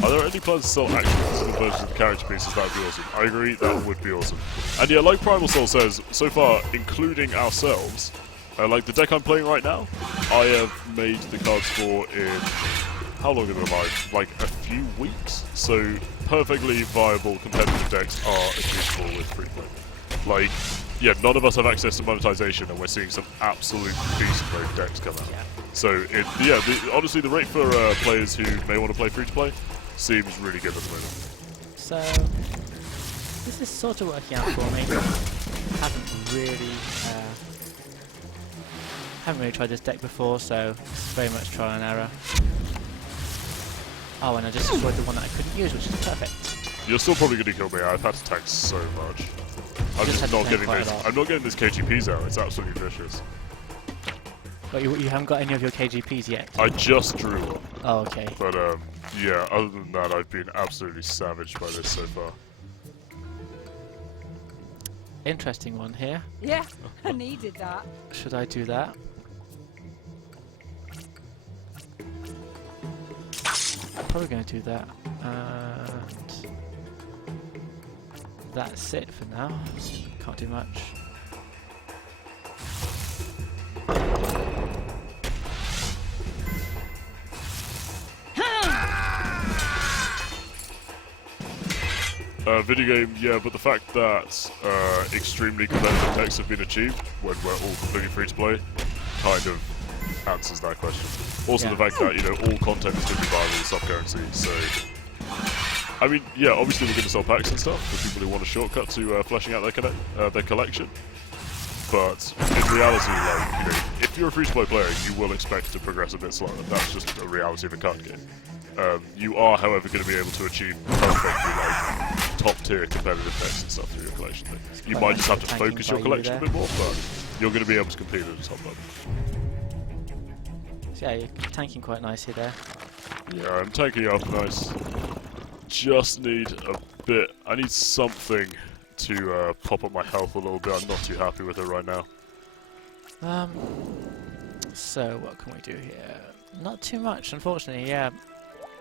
Are there any plans to sell actual physical versions of the character pieces? That would be awesome. I agree, that would be awesome. And yeah, like Primal Soul says, so far, including ourselves, like the deck I'm playing right now, I have made the cards for in... How long have they been alive? Like a few weeks? So, perfectly viable competitive decks are achievable with free play. Like, yeah, none of us have access to monetization, and we're seeing some absolute beast-mode decks come out. Yeah. So, honestly, the rate for players who may want to play free-to-play seems really good at the moment. So, this is sort of working out for me. Haven't really tried this deck before, so it's very much trial and error. Oh, and I just destroyed the one that I couldn't use, which is perfect. You're still probably going to kill me. I've had to tank so much. I'm just just had to not tank getting quite a this. lot. I'm not getting this KGPs out. It's absolutely vicious. But you haven't got any of your KGPs yet? I just drew one. Oh, okay. But yeah. Other than that, I've been absolutely savaged by this so far. Interesting one here. Yeah, I needed that. Should I do that? I'm probably going to do that. And that's it for now. Can't do much. Video game, yeah, but the fact that extremely competitive decks have been achieved when we're all completely free to play kind of answers that question. Also, Yeah. the fact that, you know, all content is going to be viable with sub-currency, so... I mean, yeah, obviously we're going to sell packs and stuff for people who want a shortcut to fleshing out their collection. But in reality, like, you know, if you're a free-to-play player, you will expect to progress a bit slower. That's just a reality of a card game. You are, however, going to be able to achieve perfectly, like, top-tier competitive decks and stuff through your collection. You might just have to focus your collection a bit more, but you're going to be able to compete at the top level. So yeah, you're tanking quite nicely there. Yeah, I'm taking up nice. Just need a bit. I need something to pop up my health a little bit. I'm not too happy with it right now. So what can we do here? Not too much, unfortunately. Yeah,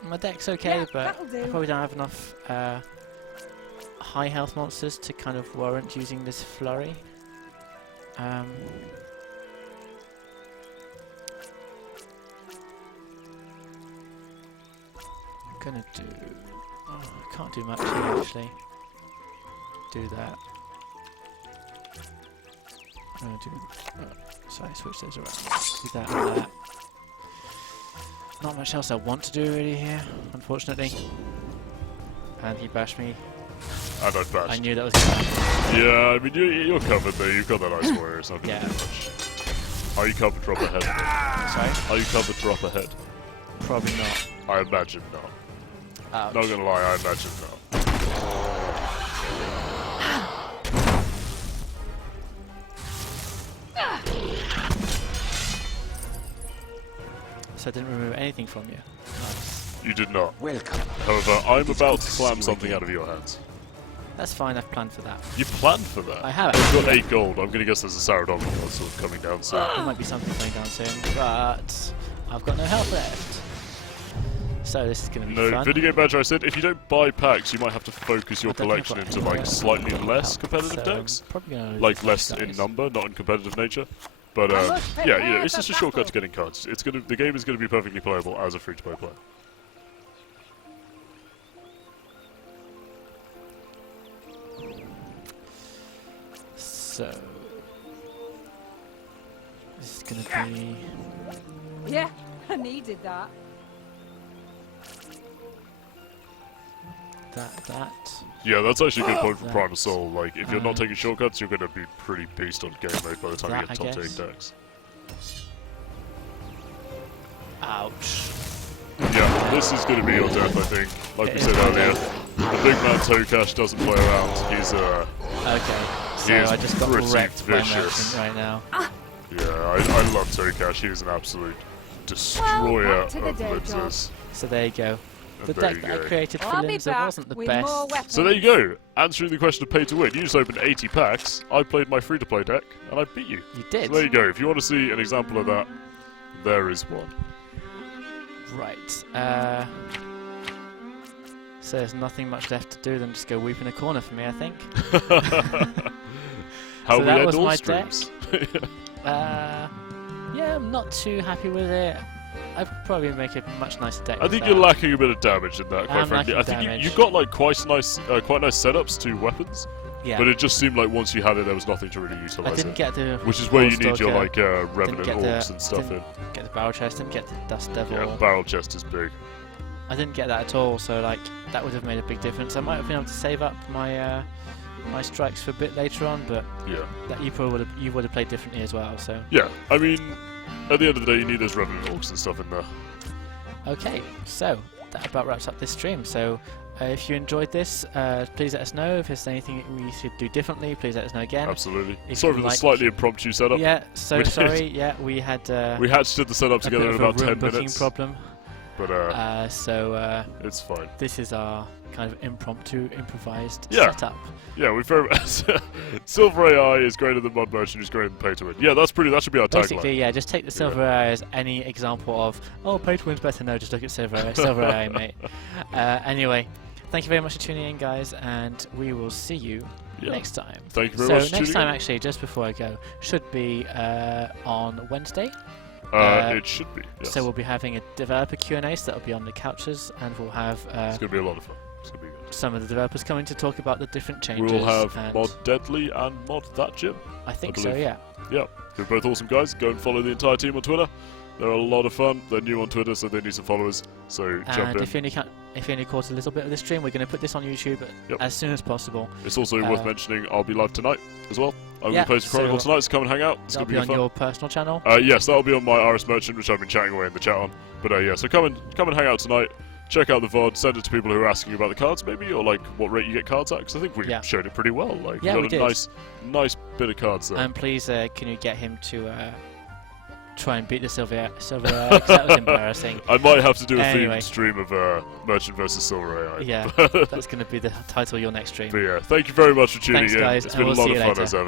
my deck's okay, Yeah, but that'll do. I probably don't have enough high health monsters to kind of warrant using this flurry. I'm gonna do. Oh, I can't do much here actually. Do that. I'm gonna do. Sorry, switch those around. Do that and that. Not much else I want to do really here, unfortunately. And he bashed me. And I've I bashed. knew that was gonna happen. Yeah, I mean, you're covered there. You've got that ice warrior. It's not going to Yeah. do much. Are you covered drop ahead? Sorry? Are you covered drop ahead? Probably not. I imagine not. Ouch. Not gonna lie, I imagine not. So I didn't remove anything from you. Nice. You did not. Welcome. However, I'm It is about good to to slam see you something again. out of your hands. That's fine, I've planned for that. You planned for that? I have You've got actually. 8 gold. I'm gonna guess there's a Saradon sort of coming down soon. There might be something coming down soon, but I've got no health left. So this is going to be No, fun. video game badger, I said if you don't buy packs, you might have to focus your I don't think I've collection got into any like more slightly less health, competitive so decks. I'm probably gonna lose Like these less in guys. number, not in competitive nature. But I must yeah, you know, prepare it's for just a shortcut to battle. getting cards. It's gonna, the game is gonna be perfectly playable as a free-to-play player. So this is going to be. Yeah, I needed that. That. Yeah, that's actually a good point for That, Primal Soul. Like, if you're not taking shortcuts, you're gonna be pretty beast on game mode by the time That, you get I top 10 guess. decks. Ouch. Yeah, this is gonna be your death, I think. Like It we is said my earlier, death. the big man Tokash doesn't play around. He's Okay. So is I just got pretty wrecked by vicious. Merchant right now. yeah, I love Tokash. He was an absolute destroyer back to the of day job. Linds's. So there you go. The There deck you that I go. created for I'll be Linds back wasn't the with best. more weapons. So there you go. Answering the question of pay to win. You just opened 80 packs. I played my free-to-play deck, and I beat you. You did. So there you go. If you want to see an example of that, there is one. Right. So there's nothing much left to do than just go weep in a corner for me, I think. How So we that end was all my streams. Yeah, I'm not too happy with it. I could probably make a much nicer deck. I think with you're that. lacking a bit of damage in that, quite I'm frankly. I lacking think damage. you got like quite nice setups to weapons, Yeah. but it just seemed like once you had it, there was nothing to really I utilize didn't it. get the. Which is where you Wall need your Stalker, like Revenant get the- Orcs and stuff in. didn't get the barrel chest, didn't get the Dust Devil. Yeah, barrel chest is big. I didn't get that at all, so like that would have made a big difference. I might have been able to save up my my strikes for a bit later on, but Yeah. that you probably would have played differently as well. So Yeah, I mean, at the end of the day, you need those Revenant Orcs and stuff in there. okay, so that about wraps up this stream. So if you enjoyed this, please let us know. If there's anything we should do differently, please let us know again. Absolutely. If Sorry you for the like- slightly impromptu setup. Yeah, so We did. sorry. Yeah, we had We hatched the setup a together bit in of a about room 10 booking minutes. problem. But So it's fine. this is our kind of impromptu, improvised Yeah. setup. Yeah, we very Silver AI is greater than Mod Merchant, who's greater than Pay to Win. Yeah, that should be our Basically, tagline. yeah, just take the Silver AI as any example of, oh, pay to win's better. No, just look at Silver AI, Silver AI, mate. Anyway, thank you very much for tuning in, guys, and we will see you Yeah. next time. Thank you very So much for next tuning time, in. actually, just before I go, should be on Wednesday. It should be. Yes. So we'll be having a developer Q&A, so that'll be on the couches, and we'll have It's going to be a lot of fun. It's going to be good. some of the developers coming to talk about the different changes. We'll have and Mod Deadly and Mod That Jim. I think I so, believe. yeah. Yeah, they're both awesome guys. Go and follow the entire team on Twitter. They're a lot of fun. They're new on Twitter, so they need some followers. So jump And in. if you only caught a little bit of the stream, we're going to put this on YouTube Yep. as soon as possible. It's also worth mentioning I'll be live tonight as well. I'm Yeah, going to play Chronicle so tonight, so come and hang out. It's That'll going to be be on fun. your personal channel. Yes, that'll be on my RS Merchant, which I've been chatting away in the chat on. But yeah, so come and hang out tonight. Check out the VOD. Send it to people who are asking about the cards, maybe, or like what rate you get cards at. Because I think we Yeah. showed it pretty well. Like, Yeah, we we got a did. nice bit of cards there. And please, can you get him to try and beat the Silver because that was embarrassing. I might have to do a Anyway. themed stream of Merchant versus Silver AI. Yeah, that's going to be the title of your next stream. But yeah, thank you very much for tuning Thanks, in. guys, It's and been we'll a lot see of you fun later. as ever.